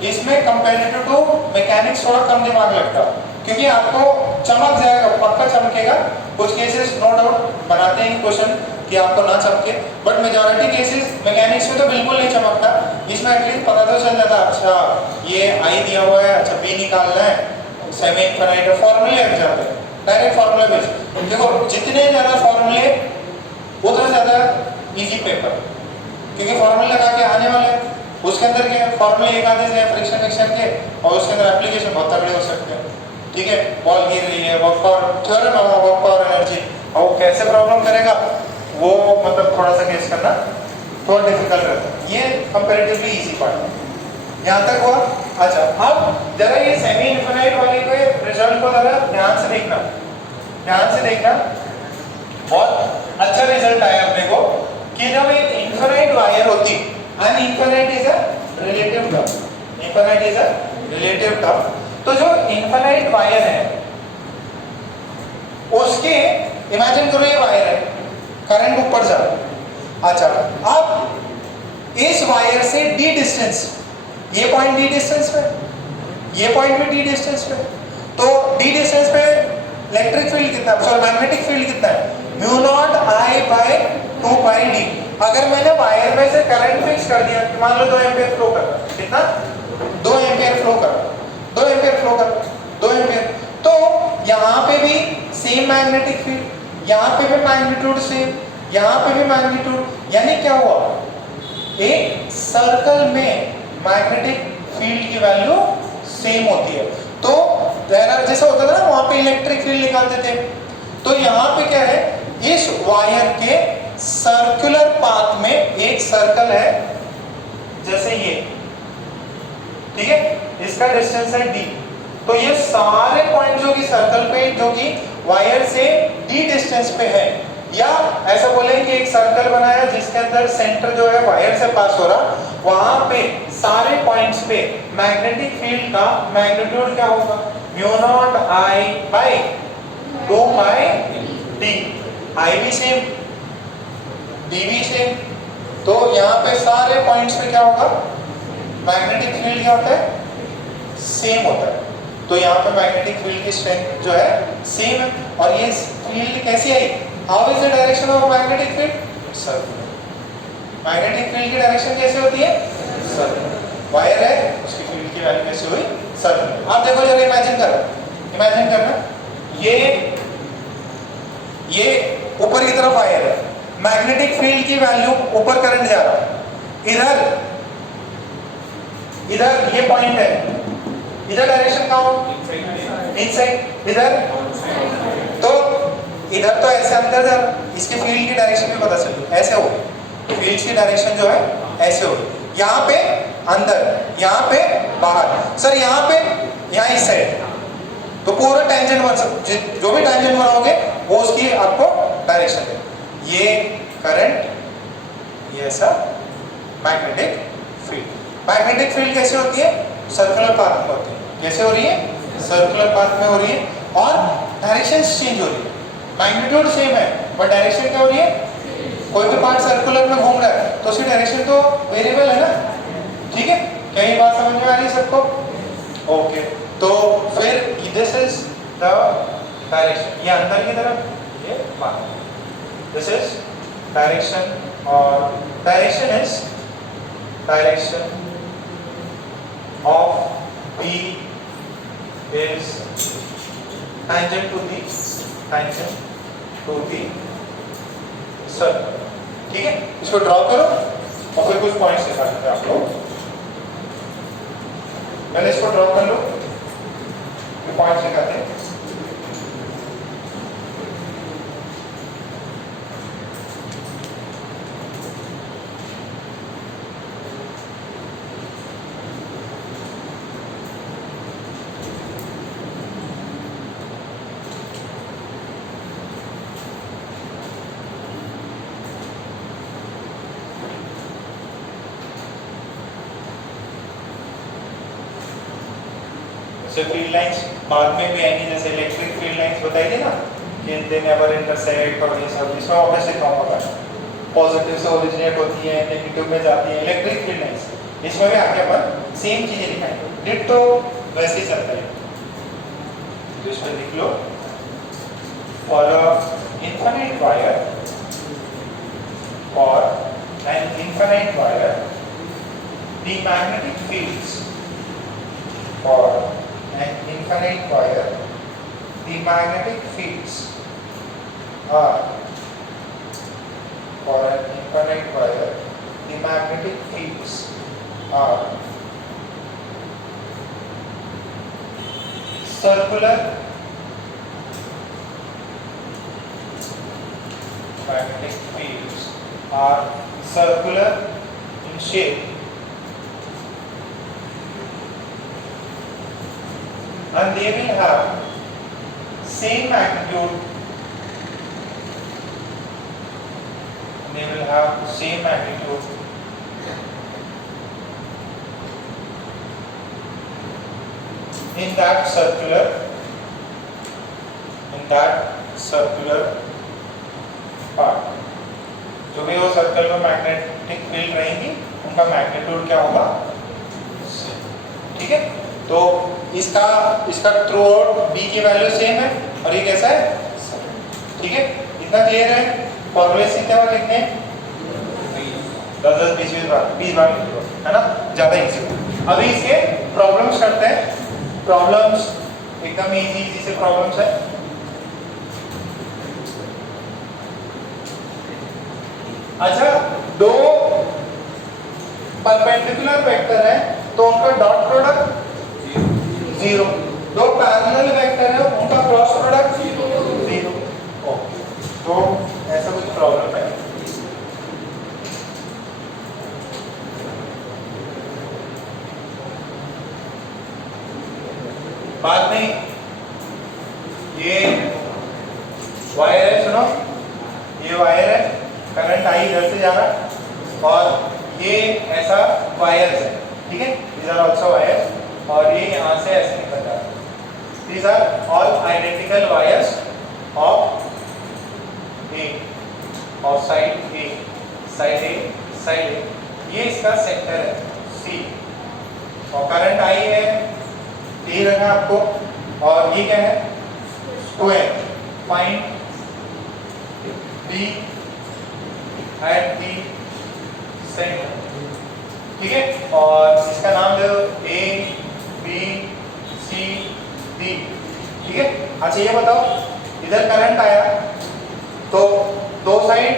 इसमें कंपैरेटिव टू मैकेनिक्स थोड़ा कम दिमाग लगता है क्योंकि आपको चमक जाएगा पक्का चमकेगा कुछ केसेस नो डाउट बनाते हैं क्वेश्चन कि आपको ना चमके बट मेजॉरिटी केसेस मैकेनिक्स में तो बिल्कुल नहीं चमकता इसमें एटलीस्ट पता तो चल जाता अच्छा ये आई दिया हुआ है अच्छा बी निकालना है सेमी इनफाइनाइट फॉर्मूले लग जाते हैं डायरेक्ट फार्मूला बेस देखो जितने ज्यादा फार्मूले उतना ज्यादा इजी पेपर क्योंकि फार्मूले लगा के आने वाले हैं उसके अंदर के फार्मूले एक आधे से फ्रिक्शन फ्रिक्शन के और उसके अंदर एप्लीकेशन बहुत तगड़े हो सकते हैं ठीक है बॉल गिर रही है वर्क पावर थ्योरम है वर्क पावर एनर्जी और वो कैसे प्रॉब्लम करेगा वो मतलब थोड़ा सा केस करना थोड़ा डिफिकल्ट रहता है ये कंपैरेटिवली इजी पार्ट है यहाँ तक हुआ अच्छा, अब जरा ये सेमी इनफिनाइट वाले के रिजल्ट को जरा ध्यान से देखना, ध्यान से देखना। बहुत अच्छा रिजल्ट आया अपने को कि जब एक इनफिनाइट वायर होती, and infinite is a relative term, infinite is a relative term, तो जो इनफिनाइट वायर है उसके, इमेजिन करो ये वायर है, करंट ऊपर जा रहा। अच्छा, अब इस वायर से d डिस्टेंस, ये पॉइंट d डिस्टेंस पे, ये पॉइंट भी d डिस्टेंस पे, तो d डिस्टेंस पे इलेक्ट्रिक फील्ड कितना है, सॉरी मैग्नेटिक फील्ड कितना है, mu nought I by 2 pi d। अगर मैंने वायर में से करंट फिक्स कर दिया, मान लो 2 एम्पीयर फ्लो कर रहा है, कितना, 2 एम्पीयर फ्लो कर रहा है, 2 एम्पीयर फ्लो कर, 2 एम्पीयर, तो यहाँ पे भी सेम मैग्नेटिक फील्ड, यहाँ पे भी मैग्नीट्यूड सेम, यहाँ पे भी मैग्नीट्यूड, यानी क्या हुआ, एक सर्कल में मैग्नेटिक फील्ड की वैल्यू सेम होती है। तो जैसा होता था ना वहां पे इलेक्ट्रिक फील्ड निकालते थे, तो यहाँ पे क्या है, इस वायर के सर्कुलर पाथ में एक सर्कल है जैसे ये, ठीक है, इसका डिस्टेंस है d, तो ये सारे पॉइंट जो कि सर्कल पे, जो कि वायर से d डिस्टेंस पे है, या ऐसा बोले कि एक सर्कल बनाया जिसके अंदर सेंटर जो है वायर से पास हो रहा, वहां पे सारे पॉइंट्स पे मैग्नेटिक फील्ड का मैग्नीट्यूड क्या होगा, mu nought I by 2 pi d, I भी सेम, d भी सेम, तो यहाँ पे सारे पॉइंट्स पे क्या होगा, मैग्नेटिक फील्ड क्या होता है, सेम होता है। तो यहाँ पे मैग्नेटिक फील्ड की स्ट्रेंथ जो है सेम है, और ये फील्ड कैसी आई, how is the direction of magnetic field, circular. Magnetic field की डायरेक्शन कैसे होती है, सर्कुलर। वायर है, उसकी फील्ड की वैल्यू कैसे हुई, सर्कुलर। आप देखो जरा, इमेजिन करना, ये ऊपर की तरफ वायर है, मैग्नेटिक फील्ड की वैल्यू, ऊपर करंट जा रहा है, इधर ये पॉइंट है, इधर डायरेक्शन कहाँ हो, इनसाइड, इधर, तो इधर तो ऐसे अंदर जा रहा, इसके फील्ड की डायरेक्शन भी पता चली, ऐसे हो, फील्ड की डायरेक्शन जो है ऐसे हो, यहाँ पे अंदर, यहाँ पे बाहर, सर यहाँ पे, यहाँ इस साइड, तो पूरा टेंजेंट बन सकते, जो भी टेंजेंट बनाओगे वो उसकी आपको डायरेक्शन है। ये करंट, ये ऐसा मैग्नेटिक फील्ड, मैग्नेटिक फील्ड कैसे होती है, सर्कुलर पाथ में होती है, कैसे हो रही है, सर्कुलर पाथ में हो रही है, और डायरेक्शन चेंज हो रही है, मैग्नीट्यूड सेम है बट डायरेक्शन क्या हो रही है, कोई भी पार्ट सर्कुलर में घूम रहा है तो उसकी डायरेक्शन तो वेरिएबल है ना, ठीक है, क्या ये बात समझ में आ रही है सबको, ओके। तो फिर दिस इज द डायरेक्शन, ये अंदर की तरफ, ये बाहर, दिस इज डायरेक्शन, और direction is direction of B is tangent to the circle, ठीक है, इसको ड्रॉ करो और फिर कुछ पॉइंट्स दिखा देते हैं आप लोग, पहले इसको ड्रॉ कर लो, फिर पॉइंट्स दिखाते हैं। फील्ड लाइंस बाद में भी आएंगी, जैसे इलेक्ट्रिक फील्ड लाइंस बताई थी ना कि दे नेवर इंटरसेक्ट, और ये सब इसमें ऑब्वियसली दिखाऊंगा, पॉजिटिव से ओरिजिनेट होती है, नेगेटिव में जाती है इलेक्ट्रिक फील्ड लाइंस, इसमें भी आगे अपन सेम चीजें दिखाएंगे, डिट्टो वैसे ही चलता है। तो इसमें लिख लो, for infinite wire, for an infinite wire the magnetic fields, for an infinite wire, the magnetic fields are, for an infinite wire, the magnetic fields are circular, magnetic fields are circular in shape, and they will have same magnitude. They will have same magnitude in that circular part. जो भी वो circle में magnetic field रहेंगी उनका magnitude क्या होगा, ठीक है. तो इसका थ्रू आउट बी की वैल्यू सेम है और ये कैसा है, ठीक है. इतना क्लियर है. फॉर्मूले से क्या लिखने 10-20 बार है ना, ज्यादा इजी. अभी इसके प्रॉब्लम्स करते हैं. प्रॉब्लम्स एकदम इजी से प्रॉब्लम्स है. अच्छा, दो परपेंडिकुलर वेक्टर है तो उनका डॉट प्रोडक्ट 0. दो पैरेलल वेक्टर है उनका क्रॉस प्रोडक्ट 0. ओके, तो ऐसा कुछ प्रॉब्लम है. बाद में ये वायर है, सुनो, ये वायर है, करंट आई इधर से जा रहा है और ये ऐसा वायर है, ठीक है. these are also wires और ये यहाँ से ऐसे निकल रहा है. these are all identical wires of A, और साइड A, साइड A. ये इसका सेक्टर है C और करंट आई है, यही रखा आपको. और ये क्या है, square. Find B at the center, ठीक है. और इसका नाम दे दो A, B, C, D, ठीक है. अच्छा, ये बताओ, इधर करंट आया तो दो साइड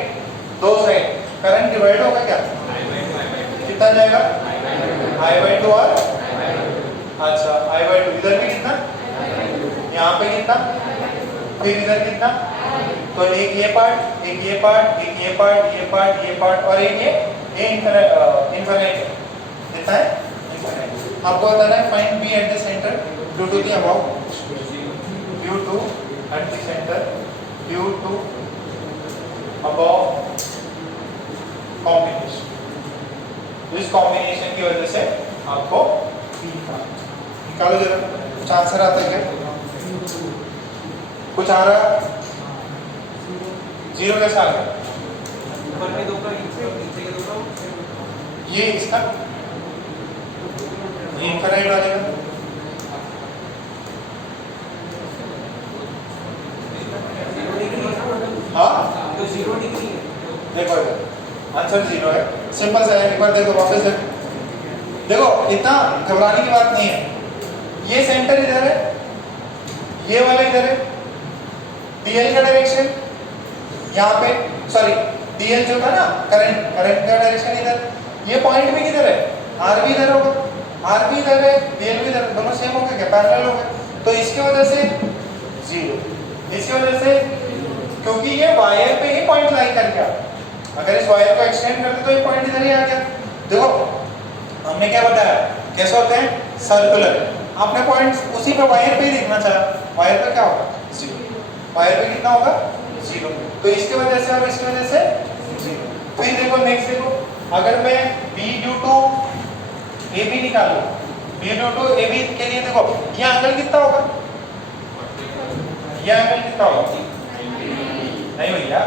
करंट डिवाइड होगा क्या, कितना जाएगा, I/2 और अच्छा I/2. इधर भी कितना, यहाँ पे कितना, फिर इधर कितना. तो एक ये पार्ट, एक ये पार्ट, एक ये पार्ट, ये पार्ट, ये पार्ट और एक ये इनफिनिट कितना है, इनफिनिट. आपको बताना है find B at the centre due to the above, due to at the centre, due to above combination. इस कॉम्बिनेशन की वजह से आपको B निकालो जरा. कुछ आंसर आता है क्या, कुछ आ रहा है. 0 कैसा आ गया, ऊपर में 2 का, नीचे के 2 का. ये इसका इनफिनिट वाले का हाँ, तो 0 डिग्री है. देखो इधर आंसर 0 है. सिंपल सा है. एक बार देखो, वापस देखो, इतना घबराने की बात नहीं है. ये सेंटर इधर है, ये वाला इधर है. DL का डायरेक्शन यहाँ पे, सॉरी DL जो था ना, करंट का डायरेक्शन इधर. ये पॉइंट भी किधर है, R भी इधर होगा, R भी इधर है, DL भी इधर, दोनों सेम हो गए क्या, पैरेलल हो गए. तो इसकी वजह से 0, इसकी वजह से, क्योंकि ये वायर पे ही पॉइंट लाई कर गया. अगर इस वायर को एक्सटेंड करते तो ये पॉइंट इधर ही आ गया. देखो हमने क्या बताया, कैसे होते हैं, सर्कुलर. आपने पॉइंट उसी पे वायर पे ही देखना चाहा. वायर पे क्या होगा, 0. वायर पे कितना होगा, 0. तो इसके वजह से और इसकी वजह से 0. फिर देखो नेक्स्ट देखो, अगर मैं B ड्यू टू AB निकालूं, B ड्यू टू AB के लिए देखो ये एंगल कितना होगा, ये एंगल कितना होगा, नहीं भैया,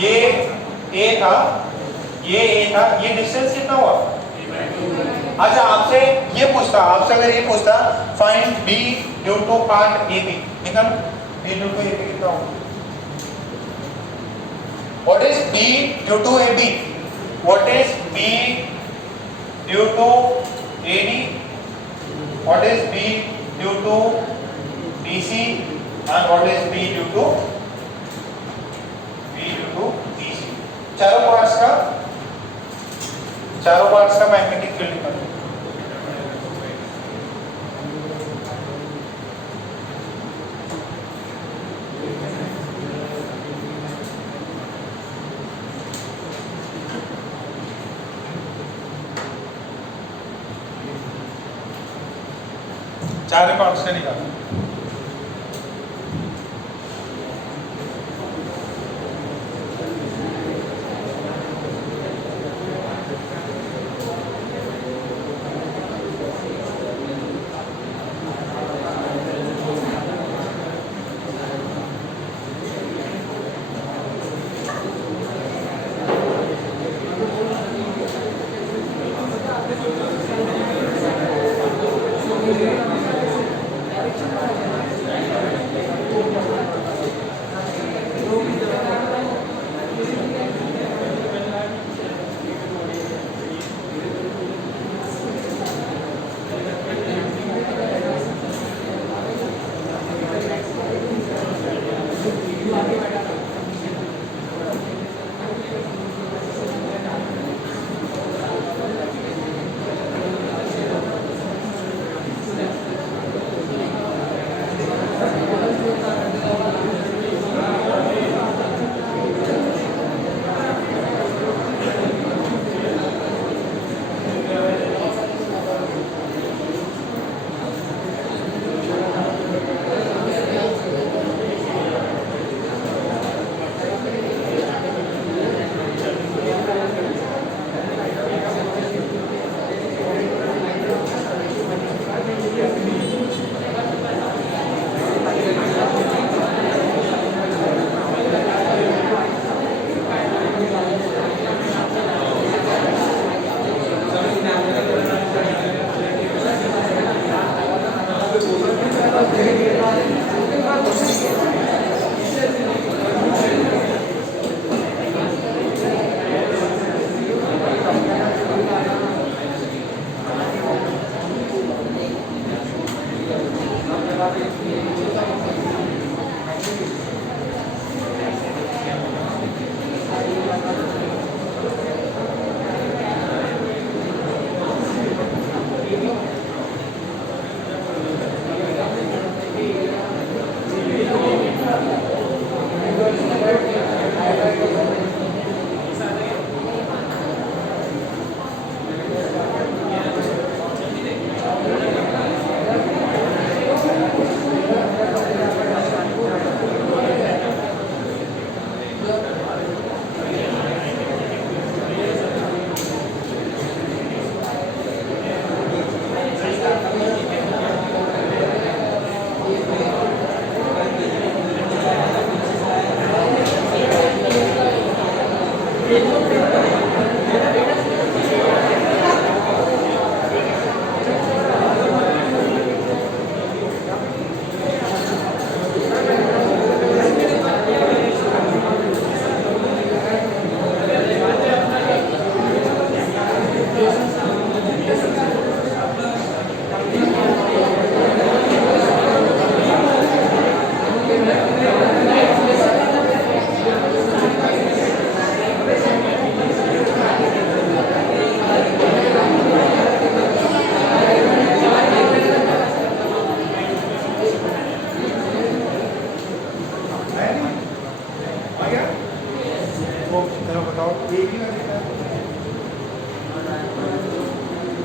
ये A था, ये डिस्टेंस कितना हुआ. अच्छा, आपसे ये पूछता, आपसे अगर ये पूछता find B due to part AB, निकाल B ड्यू टू AB कितना होगा. What is B due to AB? What is B due to AD? What is B due to DC? And what is B due to DC? चारों parts का magnetic field निकालो. चार part से निकाला।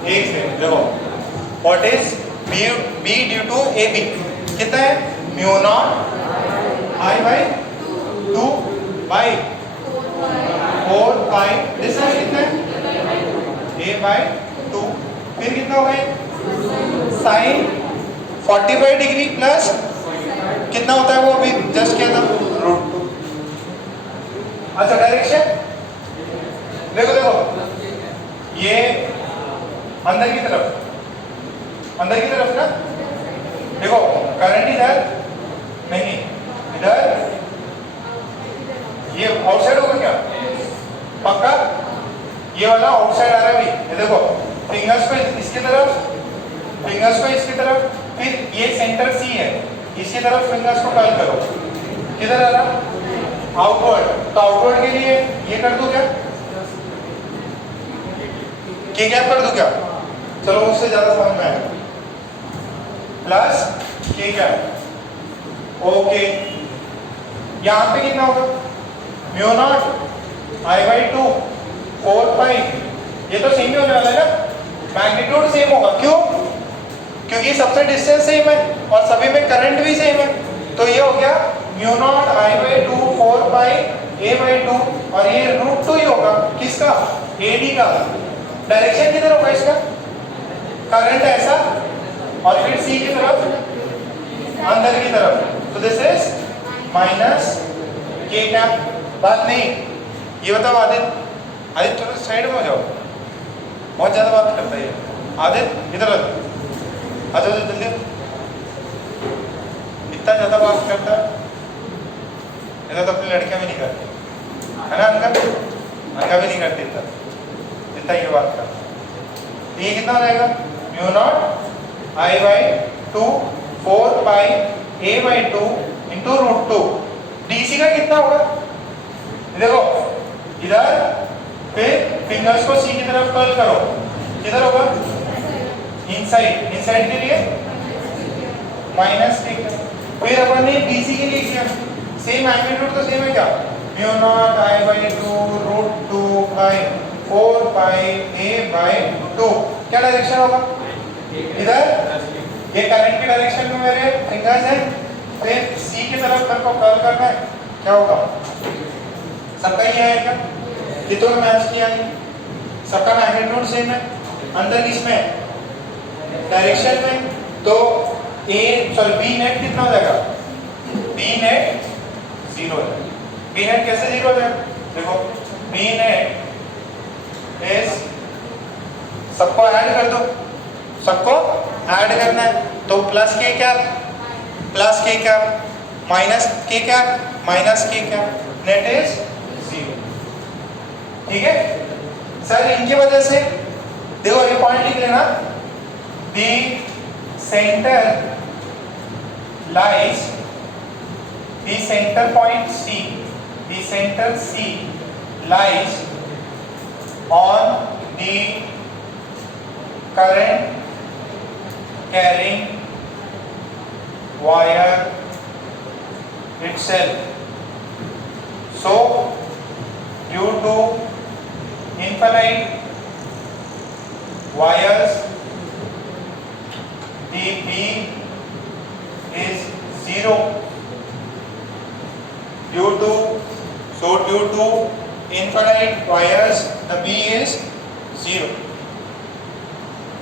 एक से देखो what is B due to A B कितना है mu nought I by 2 by 4 pi distance कितना है ए बाई 2 फिर कितना हो गया साइन 45 डिग्री प्लस कितना होता है वो अभी जस्ट किया था √2। अच्छा डायरेक्शन देखो देखो ये अंदर की तरफ ना देखो करंट इधर नहीं इधर ये आउटसाइड होगा क्या पक्का ये वाला आउटसाइड आ रहा है अभी ये देखो फिंगर्स पे इसकी तरफ फिर ये सेंटर सी है इसकी तरफ फिंगर्स को कर्ल करो किधर आ रहा आउटवर्ड तो आउटवर्ड के लिए ये कर दो क्या के गैप कर दो क्या चलो उससे ज्यादा समझ में आएगा प्लस के गैप ओके यहां पे कितना होगा म्यू नॉट आई बाई 2 4 पाई ये तो सेम ही होने वाला है ना मैग्नीट्यूड सेम होगा क्यों क्योंकि सबसे डिस्टेंस सेम है और सभी में करंट भी सेम है। तो ये हो गया mu nought I by 2 4 pi A by 2 और ये रूट 2 ही होगा किसका, ए डी का। डायरेक्शन किधर होगा इसका, करंट ऐसा और फिर सी की तरफ अंदर की तरफ, तो दिस इज माइनस के कैप। बात नहीं, ये बताओ आदित्य, आदित्य थोड़ा साइड में हो जाओ, बहुत ज्यादा बात करता है ये। आदित्य इधर आ जाओ जल्दी, इतना ज्यादा बात करता है, इधर तो अपनी लड़कियां भी नहीं करती है ना, अनका भी नहीं करती इतना जितना ये बात करता। ये कितना हो जाएगा, mu nought I by 2 4 pi A by 2 into root 2। DC का कितना होगा, देखो इधर, फिर फिंगर्स को सी की तरफ कर्ल करो, किधर होगा, इनसाइड, इनसाइड के लिए माइनस, ठीक है। फिर अपन ने बीसी के लिए किया, सेम मैग्नीट्यूड तो सेम है क्या, mu nought I by 2 root 2 pi 4 pi A by 2। क्या डायरेक्शन होगा, इधर ये करंट की डायरेक्शन में मेरे फिंगर्स हैं, फिर सी की तरफ मेरे को कर्ल करना है, क्या होगा, सबका ये है क्या, ये तो मैच किया नहीं, सबका मैग्नीट्यूड सेम है, अंदर किसमें, डायरेक्शन में। तो ए सॉरी बी नेट कितना हो जाएगा, बी नेट 0 है। बी नेट कैसे 0 हो जाएगा, देखो बी नेट इज, सबको ऐड कर दो, सबको ऐड करना है, तो प्लस के कैप माइनस के कैप माइनस के कैप, नेट इज 0। ठीक है सर, इनकी वजह से देखो ये पॉइंट लिख लेना, the centre lies, the center point C, the center C lies on the current carrying wire itself. So due to infinite wires, the B is 0 due to infinite wires the B is 0।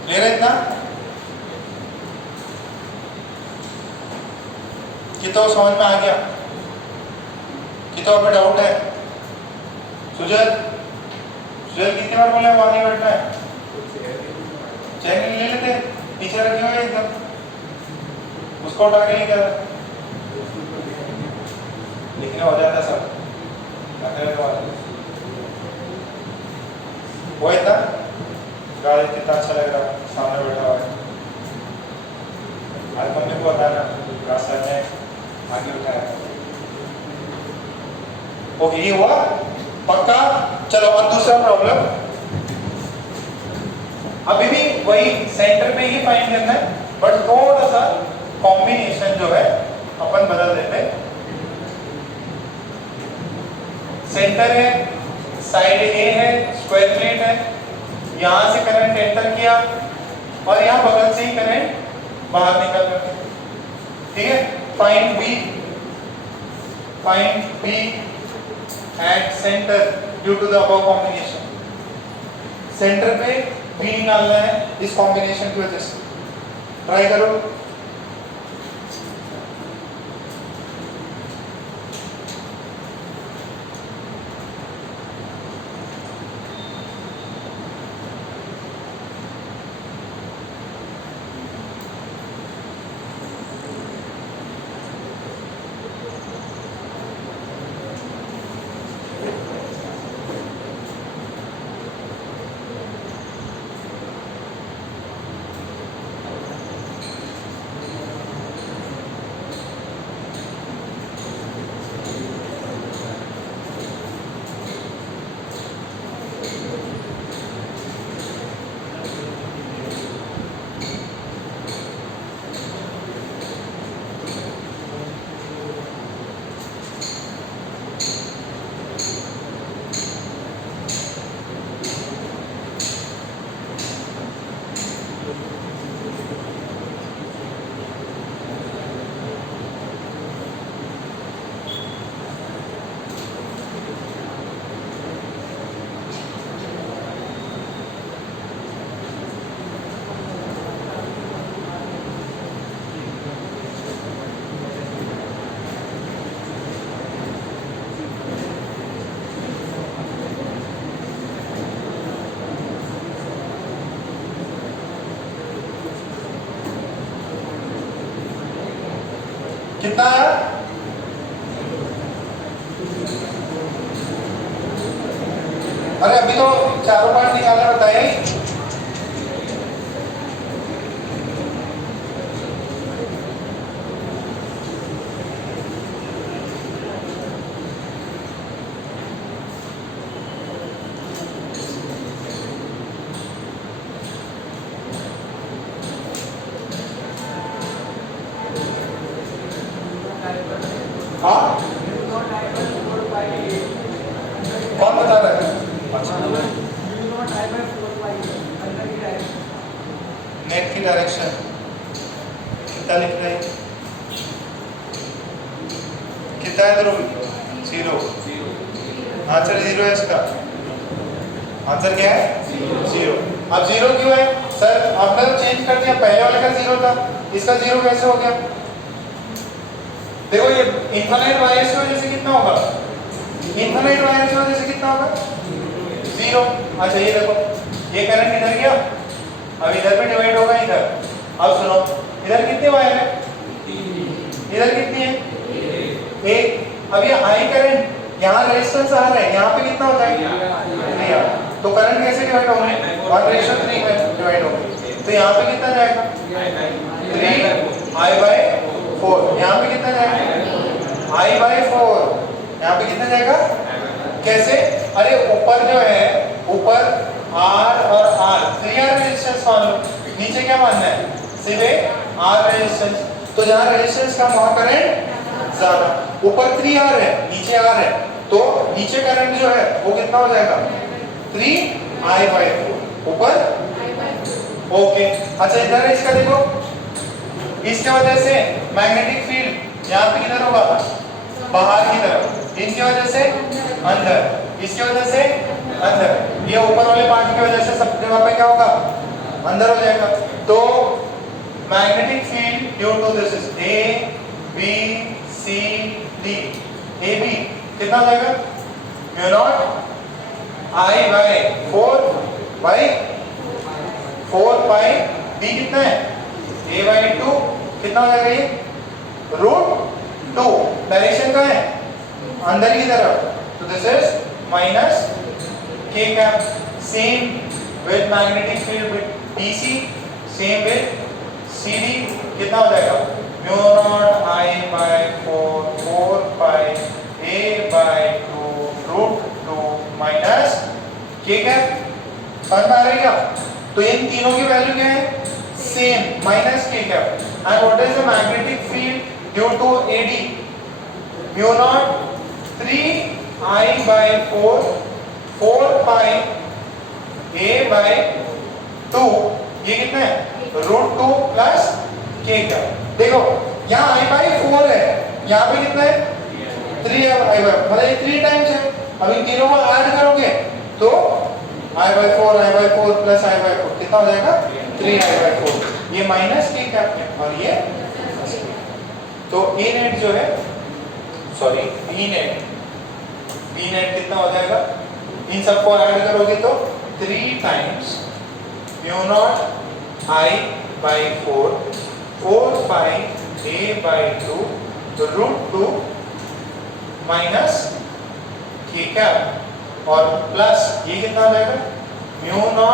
Clear है इतना, कि तो समझ में आ गया, कि तो हमें डाउट है, सुजल कितनी बार बोले वहां नहीं बैठना है, चैन ले लेते पीछे रखे हुए एकदम, उसको उठा के नहीं कर, लिखने हो जाता सब, वो इतना गाड़ी कितना अच्छा लग रहा है, सामने बैठा हुआ है, आज मम्मी को बताना, रास्ता ने आगे उठाया। ओके ये हुआ पक्का। चलो अब दूसरा प्रॉब्लम, अभी भी वही सेंटर में ही फाइंड करना है, बट थोड़ा सा कॉम्बिनेशन जो है अपन बदल देते हैं। सेंटर है, साइड ए है, स्क्वायर प्लेट है, यहां से करंट एंटर किया और यहां बगल से ही करंट बाहर निकल गया। ठीक है, find B at centre due to the above combination. Centre पे बी निकालना है इस कॉम्बिनेशन की वजह से, ट्राई करो। कितना आया? अरे अभी तो चारों पार्ट निकालना बताया ही। हाँ कौन बता रहा है? नेट की डायरेक्शन कितना लिख रहे हैं? कितना है ध्रुव? 0। आंसर 0 है इसका। आंसर क्या है? 0। अब 0 क्यों है सर? आपने तो चेंज कर दिया, पहले वाले का 0 था, इसका 0 कैसे हो गया? देखो ये इनफाइनाइट वायर्स की वजह से कितना होगा? इनफाइनाइट वायर्स की वजह से कितना होगा? 0। अच्छा ये देखो, ये करंट इधर गया, अब इधर में डिवाइड होगा इधर। अब सुनो, इधर कितने वायर है? इधर कितनी है? 1। अब ये आई करंट, यहाँ रेजिस्टेंस आ रहा है, यहाँ पे कितना हो जाएगा? 3R। तो करंट कैसे डिवाइड होगा? 1:3 में डिवाइड होगा। तो यहाँ पे कितना जाएगा? 3I/4। यहाँ पे कितना जाएगा? I/4। यहाँ पे कितना जाएगा? कैसे? अरे ऊपर जो है, ऊपर R और R 3R रेजिस्टेंस मान लो, नीचे क्या मानना है? सीधे R रेजिस्टेंस। तो जहाँ रेजिस्टेंस कम वहाँ करंट ज्यादा। ऊपर 3R है, नीचे R है, तो नीचे करंट जो है वो कितना हो जाएगा? 3I/4 ऊपर। ओके अच्छा इधर इसका देखो, इसके वजह से मैग्नेटिक फील्ड यहाँ पे किधर होगा? बाहर की तरफ। इनकी वजह से अंदर, इसकी वजह से अंदर। ये ऊपर वाले पार्ट की वजह से सब जगह पे क्या होगा? अंदर हो जाएगा। तो magnetic field due to this is A B C D। AB कितना हो जाएगा? μ0 I/4 D कितना है? A/2 कितना हो जाएगा? ये √2। डायरेक्शन कहाँ है? अंदर की तरफ। तो this is -K cap. Same with magnetic field with BC, same with CD कितना हो जाएगा? μ0 I/4 A/2 √2 K कैप। समझ में आ रही है क्या? तो इन तीनों की वैल्यू क्या है? Same, -K cap. And what is the magnetic field due to AD? μ0 3I/4 4π A/2। ये कितना है? √2 प्लस K कैप। देखो यहाँ I/4 है, यहाँ पे कितना है? 3I/4, मतलब ये 3 टाइम्स है। अब इन तीनों को ऐड करोगे तो I/4 प्लस I/4 कितना हो जाएगा? 3I/4। ये -K कैप है और ये तो A नेट जो है, सॉरी B नेट कितना हो जाएगा? इन सबको ऐड करोगे तो 3 times μ0 I/4 4π A/2 √2 K cap और प्लस ये कितना हो जाएगा? μ0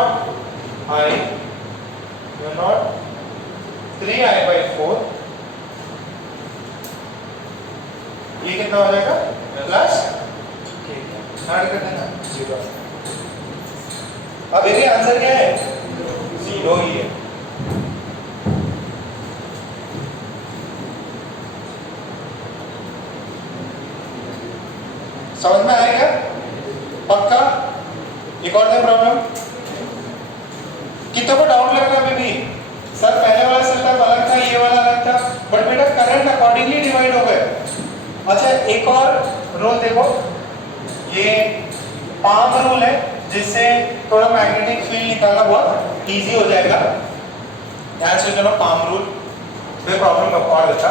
3I/4 ये कितना हो जाएगा? प्लस ऐड कर देना 0। अब ये आंसर क्या है? 0 ही है। समझ में आएगा? पक्का? एक और प्रॉब्लम कितनों को डाउट लग रहा है? अभी भी सर पहले वाला सेटअप अलग था, ये वाला अलग था, बट बेटा करंट अकॉर्डिंगली डिवाइड हो गए। अच्छा एक और रूल देखो, ये पाम रूल है, जिससे थोड़ा मैग्नेटिक फील्ड निकालना बहुत इजी हो जाएगा। ध्यान से सुनो, पाम रूल में प्रॉब्लम और देखा।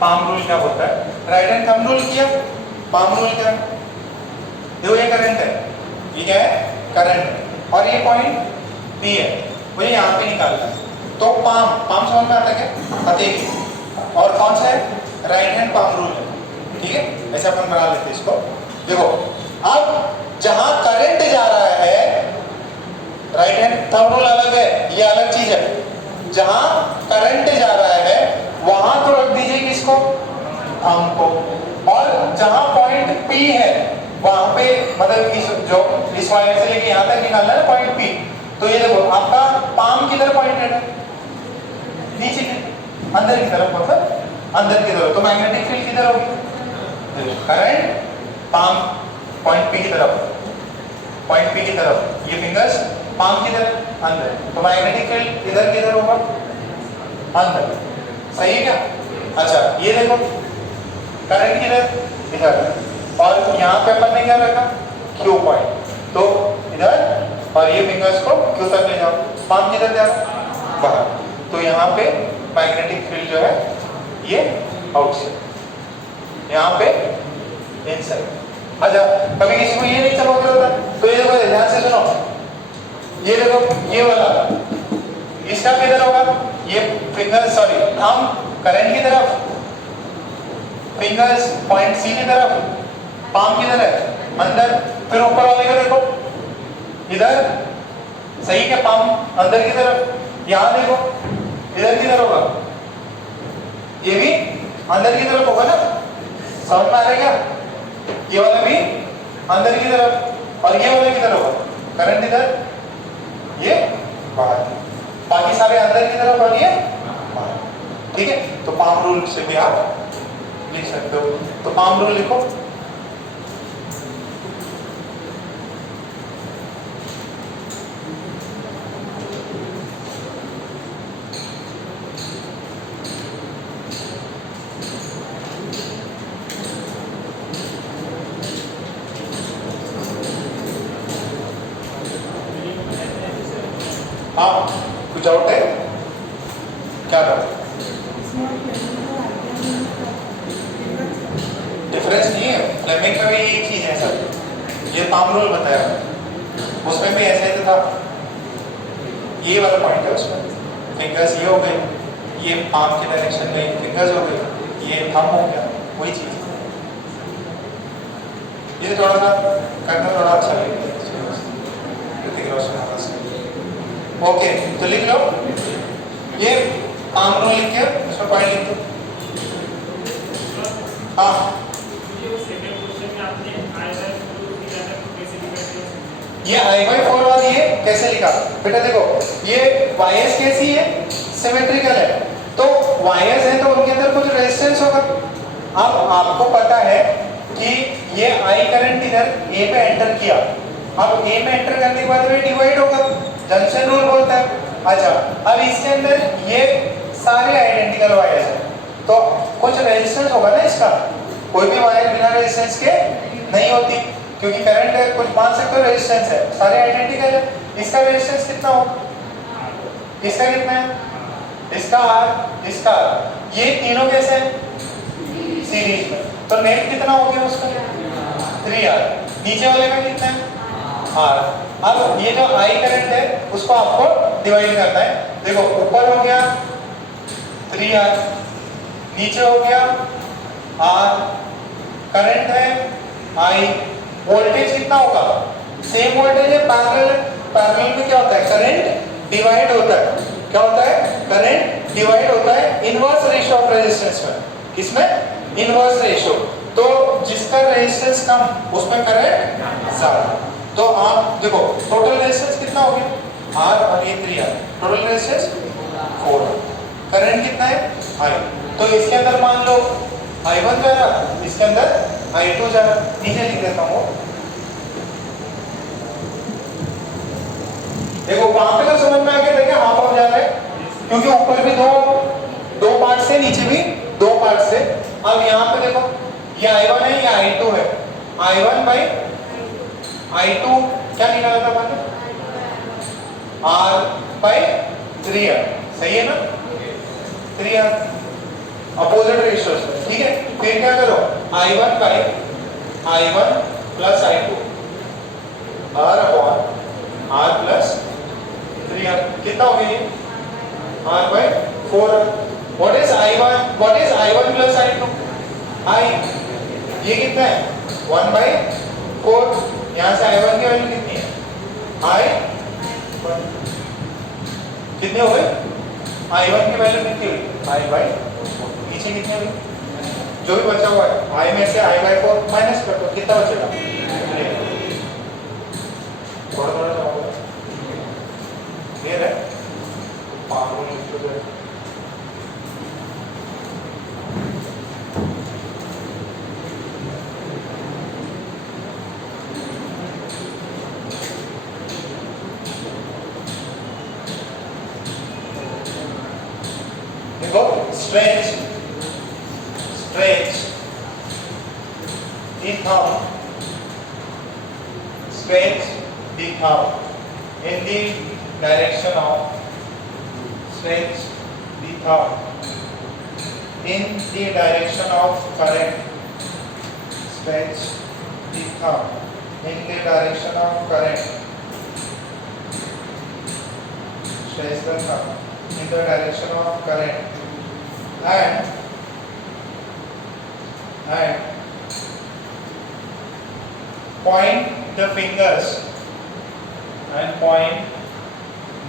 पाम रूल क्या होता है? राइट हैंड थंब रूल किया, पाम रूल क्या? देखो ये करंट है, ये क्या है? करंट, और ये पॉइंट P है, मुझे यहाँ पे निकालना है। तो पाम समझ में आता है क्या? हथेली, और कौन सा है? राइट हैंड पाम रूल है, ठीक है। ऐसे अपन बना लेते हैं इसको। देखो अब जहां करंट जा रहा है, राइट हैंड थंब रूल अलग है, ये अलग चीज है। जहां करंट जा रहा है वहां तो रख दीजिए किसको? थंब को। और जहां पॉइंट P है वहां पे, मतलब इस वायर से लेके यहां तक निकालना है पॉइंट P। तो ये देखो आपका पाम किधर पॉइंटेड है? नीचे की, अंदर की तरफ, मतलब अंदर की तरफ। तो मैग्नेटिक फील्ड किधर होगी? करंट पाम पॉइंट P की तरफ, पॉइंट P की तरफ, ये फिंगर्स पाम की तरफ अंदर। तो मैग्नेटिक फील्ड इधर किधर होगा? अंदर। सही है क्या? अच्छा ये देखो करंट किधर? इधर। और यहाँ पे अपन ने क्या रखा? Q point. तो इधर, और ये फिंगर्स को Q तक ले जाओ। पाम किधर जा रहा? बाहर। तो यहाँ पे मैग्नेटिक फील्ड जो है ये आउटसाइड, यहाँ पे इनसाइड। अच्छा कभी किसी को ये नहीं समझ रहा था, तो ये देखो ध्यान से सुनो, ये देखो ये वाला इसका किधर होगा? ये फिंगर्स, सॉरी थंब करंट की तरफ, फिंगर्स पॉइंट C की तरफ, पाम किधर है? अंदर। फिर ऊपर वाले का देखो इधर, सही है, पाम अंदर की तरफ। यहां देखो इधर किधर होगा? ये भी अंदर की तरफ होगा ना? समझ में आ रहा है क्या? ये वाला भी अंदर की तरफ, और ये वाला किधर होगा? करंट इधर, ये बाहर। बाकी सारे अंदर की तरफ और ये बाहर, ठीक है। तो पाम रूल से भी आप लिख सकते हो। तो पाम रूल लिखो। हाँ कुछ आउट है क्या? डिफरेंस नहीं है, फ्लेमिंग में भी यही चीज है सर। ये पाम रूल बताया, उसमें भी ऐसे ही था। ये वाला पॉइंट है उसमें, फिंगर्स ये हो गए, ये पाम के डायरेक्शन में फिंगर्स हो गए, ये थंब हो गया, वही चीज। ये थोड़ा सा करना थोड़ा अच्छा लगेगा। ओके तो लिख लो, ये पाम रूल लिख के उसमें पॉइंट लिख दो। हाँ ये I/4 और ये कैसे लिखा बेटा? देखो ये वायर्स कैसी है? सिमेट्रिकल है। तो वायर्स हैं तो उनके अंदर कुछ रेजिस्टेंस होगा। अब आपको पता है कि ये I करंट इधर A पे एंटर किया, अब A में एंटर करने के बाद ये डिवाइड होगा, जंक्शन रूल बोलता है। अच्छा अब इसके अंदर ये सारे आइडेंटिकल वायर्स हैं, तो कुछ रेजिस्टेंस होगा ना इसका। कोई भी वायर बिना रेजिस्टेंस के नहीं होती, क्योंकि करंट है, कुछ मान सकते हो रेजिस्टेंस है, सारे आइडेंटिकल है। इसका रेजिस्टेंस कितना हो? इसका कितना है? इसका R, इसका R, ये तीनों कैसे हैं? सीरीज में। तो नेट कितना हो गया उसका? 3R। नीचे वाले का कितना है? R। अब ये जो I करंट है उसको आपको डिवाइड करना है। देखो ऊपर हो गया 3R, नीचे हो गया R, करंट है I, वोल्टेज कितना होगा? सेम वोल्टेज है, पैरेलल में क्या होता है? करंट डिवाइड होता है। क्या होता है? करंट डिवाइड होता है इनवर्स रेशियो ऑफ रेजिस्टेंस में। किसमें? Inverse ratio. तो जिसका रेजिस्टेंस कम उसमें करंट ज्यादा। तो आप देखो टोटल रेजिस्टेंस कितना हो गया? R और ये 3R, total resistance 4R। Current कितना है? I। तो इसके अंदर मान लो I1 जा रहा, इसके अंदर I2 जा रहा। नीचे लिख देता हूँ। देखो वहां पे तो समझ में आ गया, देखिए हाफ ऑफ जा रहा है, क्योंकि ऊपर भी दो पार्ट से, नीचे भी दो पार्ट से। अब यहाँ पे देखो ये I1 है, ये I2 है। I1 बाई I2 क्या निकाला था मैंने? R बाई 3R, सही है ना? 3R अपोजिट रेशियोज, ठीक है। फिर क्या करो? I1 by I1 plus I2 R upon R plus 3R, कितना हो गया ये? R by 4R। What is I1, what is I1 plus I2? I, ये कितना है 1/4, यहाँ से I1 की वैल्यू कितनी है I1, कितने हो गए I1 की वैल्यू कितनी हुई I/4, नीचे कितनी हुई जो भी बचा हुआ है I में से I/4 माइनस कर दो, कितना बचेगा थोड़ा थोड़ा जवाब क्लियर है। देखो stretch the thumb, stretch the thumb in the direction of, stretch the thumb in the direction of current, stretch the thumb in the direction of current, stretch the thumb in the direction of current, and point the fingers, and point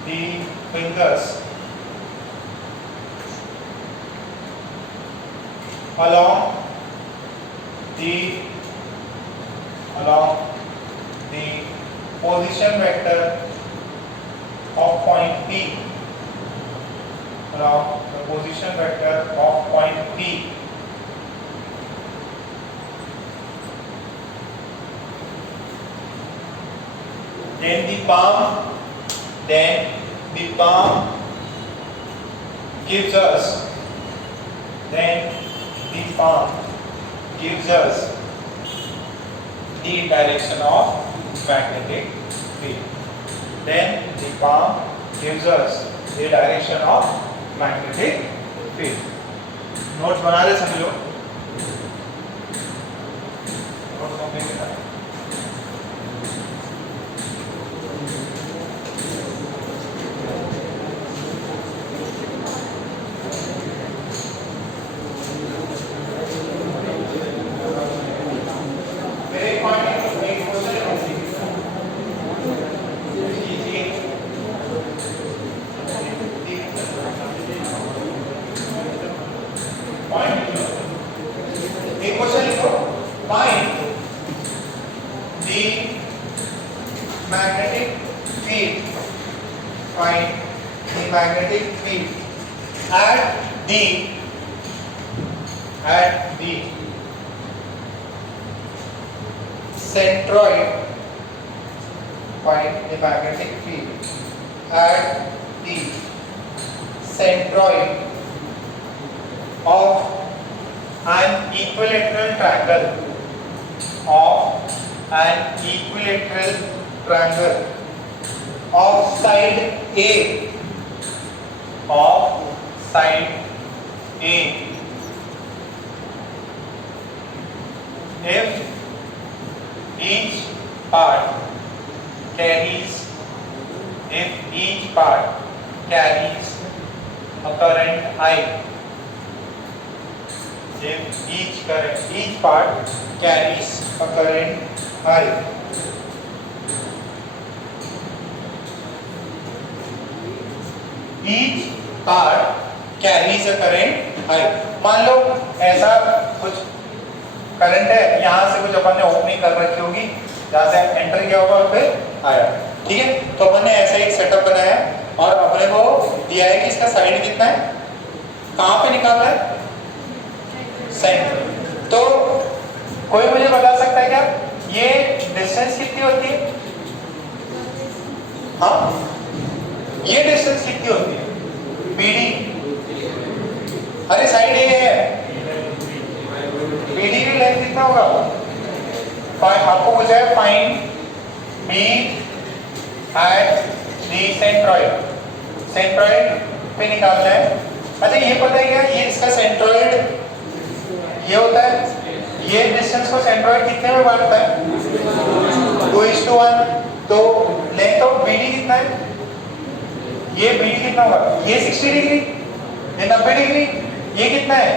the fingers along the position vector of point P, along the position vector of point P, then the palm gives us, the direction of magnetic field, then the palm gives us the direction of magnetic field। Notes बना दे सभी लोग, notes complete करना। मान लो ऐसा कुछ current है, यहाँ से कुछ अपन ने ओपनिंग कर रखी होगी, जहाँ से एंटर किया होगा और फिर आया, ठीक है। तो अपन ने ऐसा एक सेटअप बनाया और अपने को दिया है कि इसका साइड कितना है, कहाँ पे निकालना है, सेंटर। तो कोई मुझे बता सकता है क्या ये डिस्टेंस कितनी होती है? हाँ, ये डिस्टेंस कितनी होती है? BD, अरे साइड ये है, BD की लेंथ कितना होगा? आपको पूछा है find B at the centroid, centroid पे निकालना है। अच्छा ये पता है क्या, ये इसका सेंट्रॉइड ये होता है, ये डिस्टेंस को सेंट्रॉइड कितने में बांटता है? 2:1। तो लेंथ ऑफ BD कितना है? ये BD कितना होगा? ये 60 डिग्री, ये 90 डिग्री, ये कितना है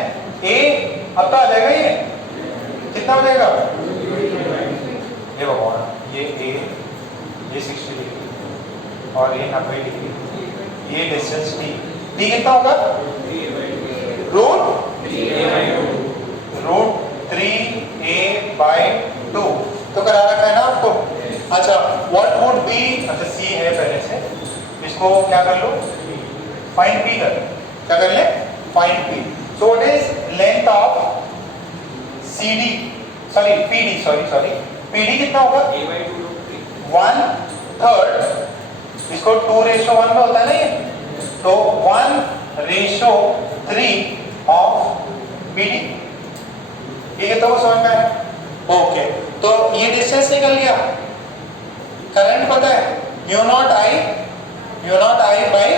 ए, अब तो आ जाएगा ये कितना हो जाएगा, ये भगवान, ये ए, ये 60 डिग्री और ये 90 डिग्री, ये डिस्टेंस डी, डी कितना होगा रूट 3a/2 तो करा रखा है ना आपको। अच्छा व्हाट वुड बी, अच्छा सी है पहले से, इसको क्या कर लो फाइंड पी कर, क्या कर ले find P. So what is length of CD sorry PD sorry PD कितना होगा 1/3, इसको 2:1 में होता है ना ये, तो 1:3 ऑफ PD, ये तो समझ में है। ओके तो ये डिस्टेंस निकल गया, करंट पता है mu nought I by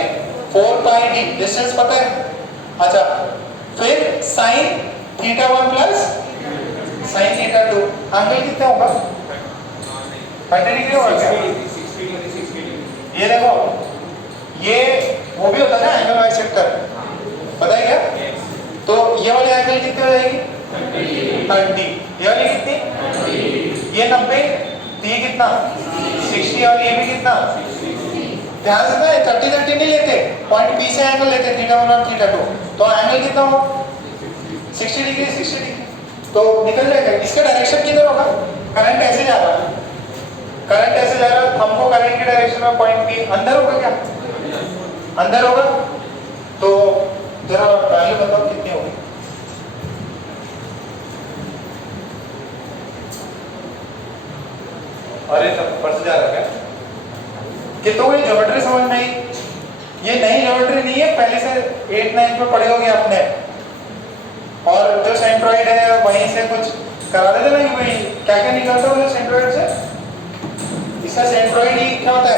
4πd distance पता है। अच्छा फिर साइन θ1 प्लस साइन θ2, एंगल कितना होगा 30 डिग्री होगा क्या, ये देखो ये वो भी होता है ना एंगल बाइसेक्टर, पता है क्या, तो ये वाली एंगल कितनी हो जाएगी 30, ये वाली कितनी, ये 90, तो ये कितना 60 और ये भी कितना, ध्यान से ना 30 नहीं लेते, पॉइंट P से एंगल लेते θ1 और θ2, तो एंगल कितना हो 60 डिग्री, तो निकल जाएगा। इसका डायरेक्शन किधर होगा, करंट ऐसे जा रहा है, करंट ऐसे जा रहा है, हमको करंट की डायरेक्शन में पॉइंट P अंदर होगा क्या, अंदर होगा, तो जरा वैल्यू बताओ कितनी होगी, अरे सब ऊपर से जा रहा है कि, तो ये ज्योमेट्री समझ में आई, ये नई ज्योमेट्री नहीं है, पहले से 8-9 में पढ़े होगे आपने, और जो सेंट्रोइड है वहीं से कुछ करा देते ना कि भाई क्या क्या निकलता है सेंट्रोइड से, इसका सेंट्रोइड ही क्या होता है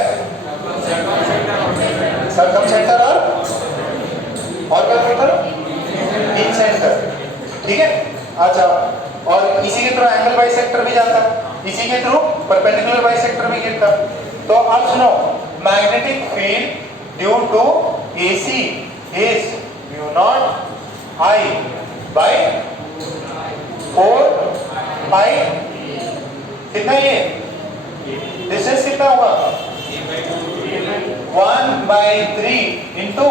सरकम सेंटर और क्या होता है इन सेंटर, ठीक है। अच्छा और इसी के थ्रू एंगल बाइसेक्टर भी जाता, इसी के थ्रू परपेंडिकुलर बाइसेक्टर भी गिरता। तो अब सुनो, magnetic field due to AC is mu nought I by 4π, कितना ये डिस्टेंस कितना होगा 1/3 इंटू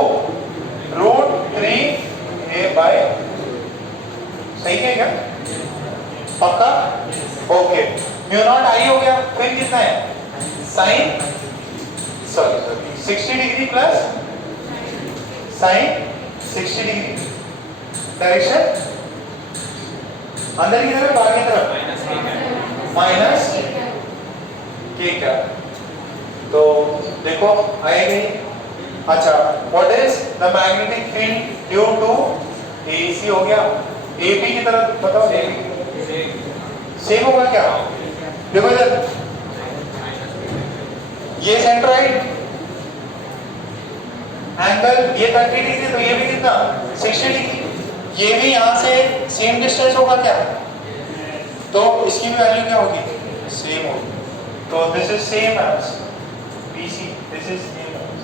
√3a/, सही है क्या, पक्का, ओके। म्यू नॉट आई हो गया, फिर कितना है sine 60 degree plus sine 60 degree, direction अंदर की तरफ बाहर की तरफ माइनस के क्या, तो देखो आएगी। अच्छा what is the magnetic field due to AC हो गया, AB की तरफ बताओ, सेम होगा क्या, देखो इधर ये सेंट्रोइड एंगल ये 30 डिग्री, तो ये भी कितना 60 डिग्री, ये भी यहाँ से सेम डिस्टेंस होगा क्या, तो इसकी भी वैल्यू क्या होगी सेम होगी, तो this is same as BC, this is same as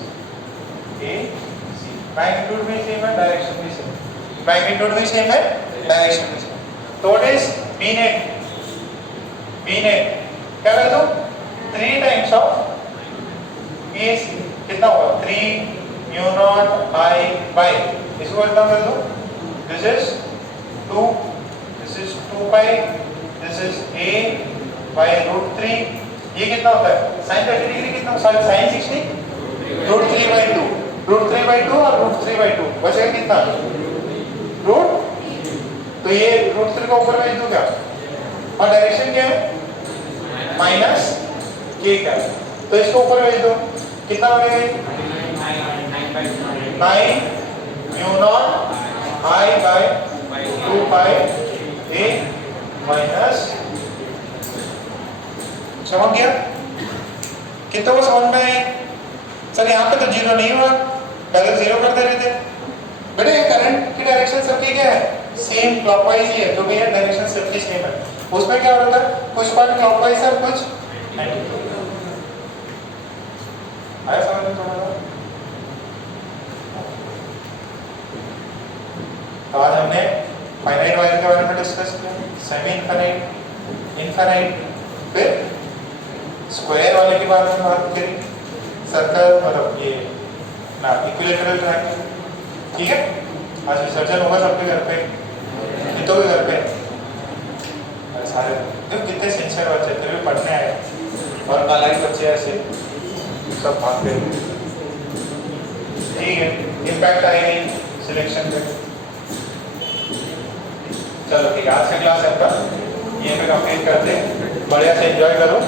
AC, magnitude भी सेम है, डायरेक्शन भी सेम, मैग्नीट्यूड भी सेम है, डायरेक्शन भी सेम, तो व्हाट इज B नेट, क्या कर दो 3 टाइम्स ऑफ BAC, कितना होगा 3 म्यू नॉट I बाय, इसको कितना कर दो, this is 2, this is 2π, this is a by √3, ये कितना होता है sin 30 डिग्री कितना, सॉरी sin 60 √3/2 और √3/2 बचेगा कितना रूट, तो ये √3 का ऊपर भेज दो क्या, और डायरेक्शन क्या है माइनस के का, तो इसको ऊपर भेज दो, कितना हो गया 9 mu nought I by 2π a minus, समझ गया कितना को समझ में आए। सर यहाँ पे तो 0 नहीं हुआ, पहले 0 करते रहते बेटे, करंट की डायरेक्शन सबकी क्या है सेम, क्लॉकवाइज ही है, जो भी है डायरेक्शन सबकी सेम है, उसमें क्या होता है कुछ पार्ट क्लॉकवाइज और कुछ एंटी, आया समझ में थोड़ा आज हमने फाइनाइट वायर के बारे में डिस्कस किया, सेमी इनफाइनाइट, इनफाइनाइट, फिर स्क्वायर वाले के बारे में बात करी, सर्कल मतलब ये ना इक्विलेटरल ट्रायंगल। ठीक है, आज विसर्जन होगा सबके घर पे, कितों के घर पे? अरे सारे देखो कितने सिंसियर बच्चे फिर भी पढ़ने आए, और नालायक बच्चे ऐसे सब भागते हैं। ठीक है, इम्पैक्ट आई नहीं सिलेक्शन पे। चलो ठीक है, आज का क्लास आपका ये पे कंप्लीट करते हैं, बढ़िया से एंजॉय करो।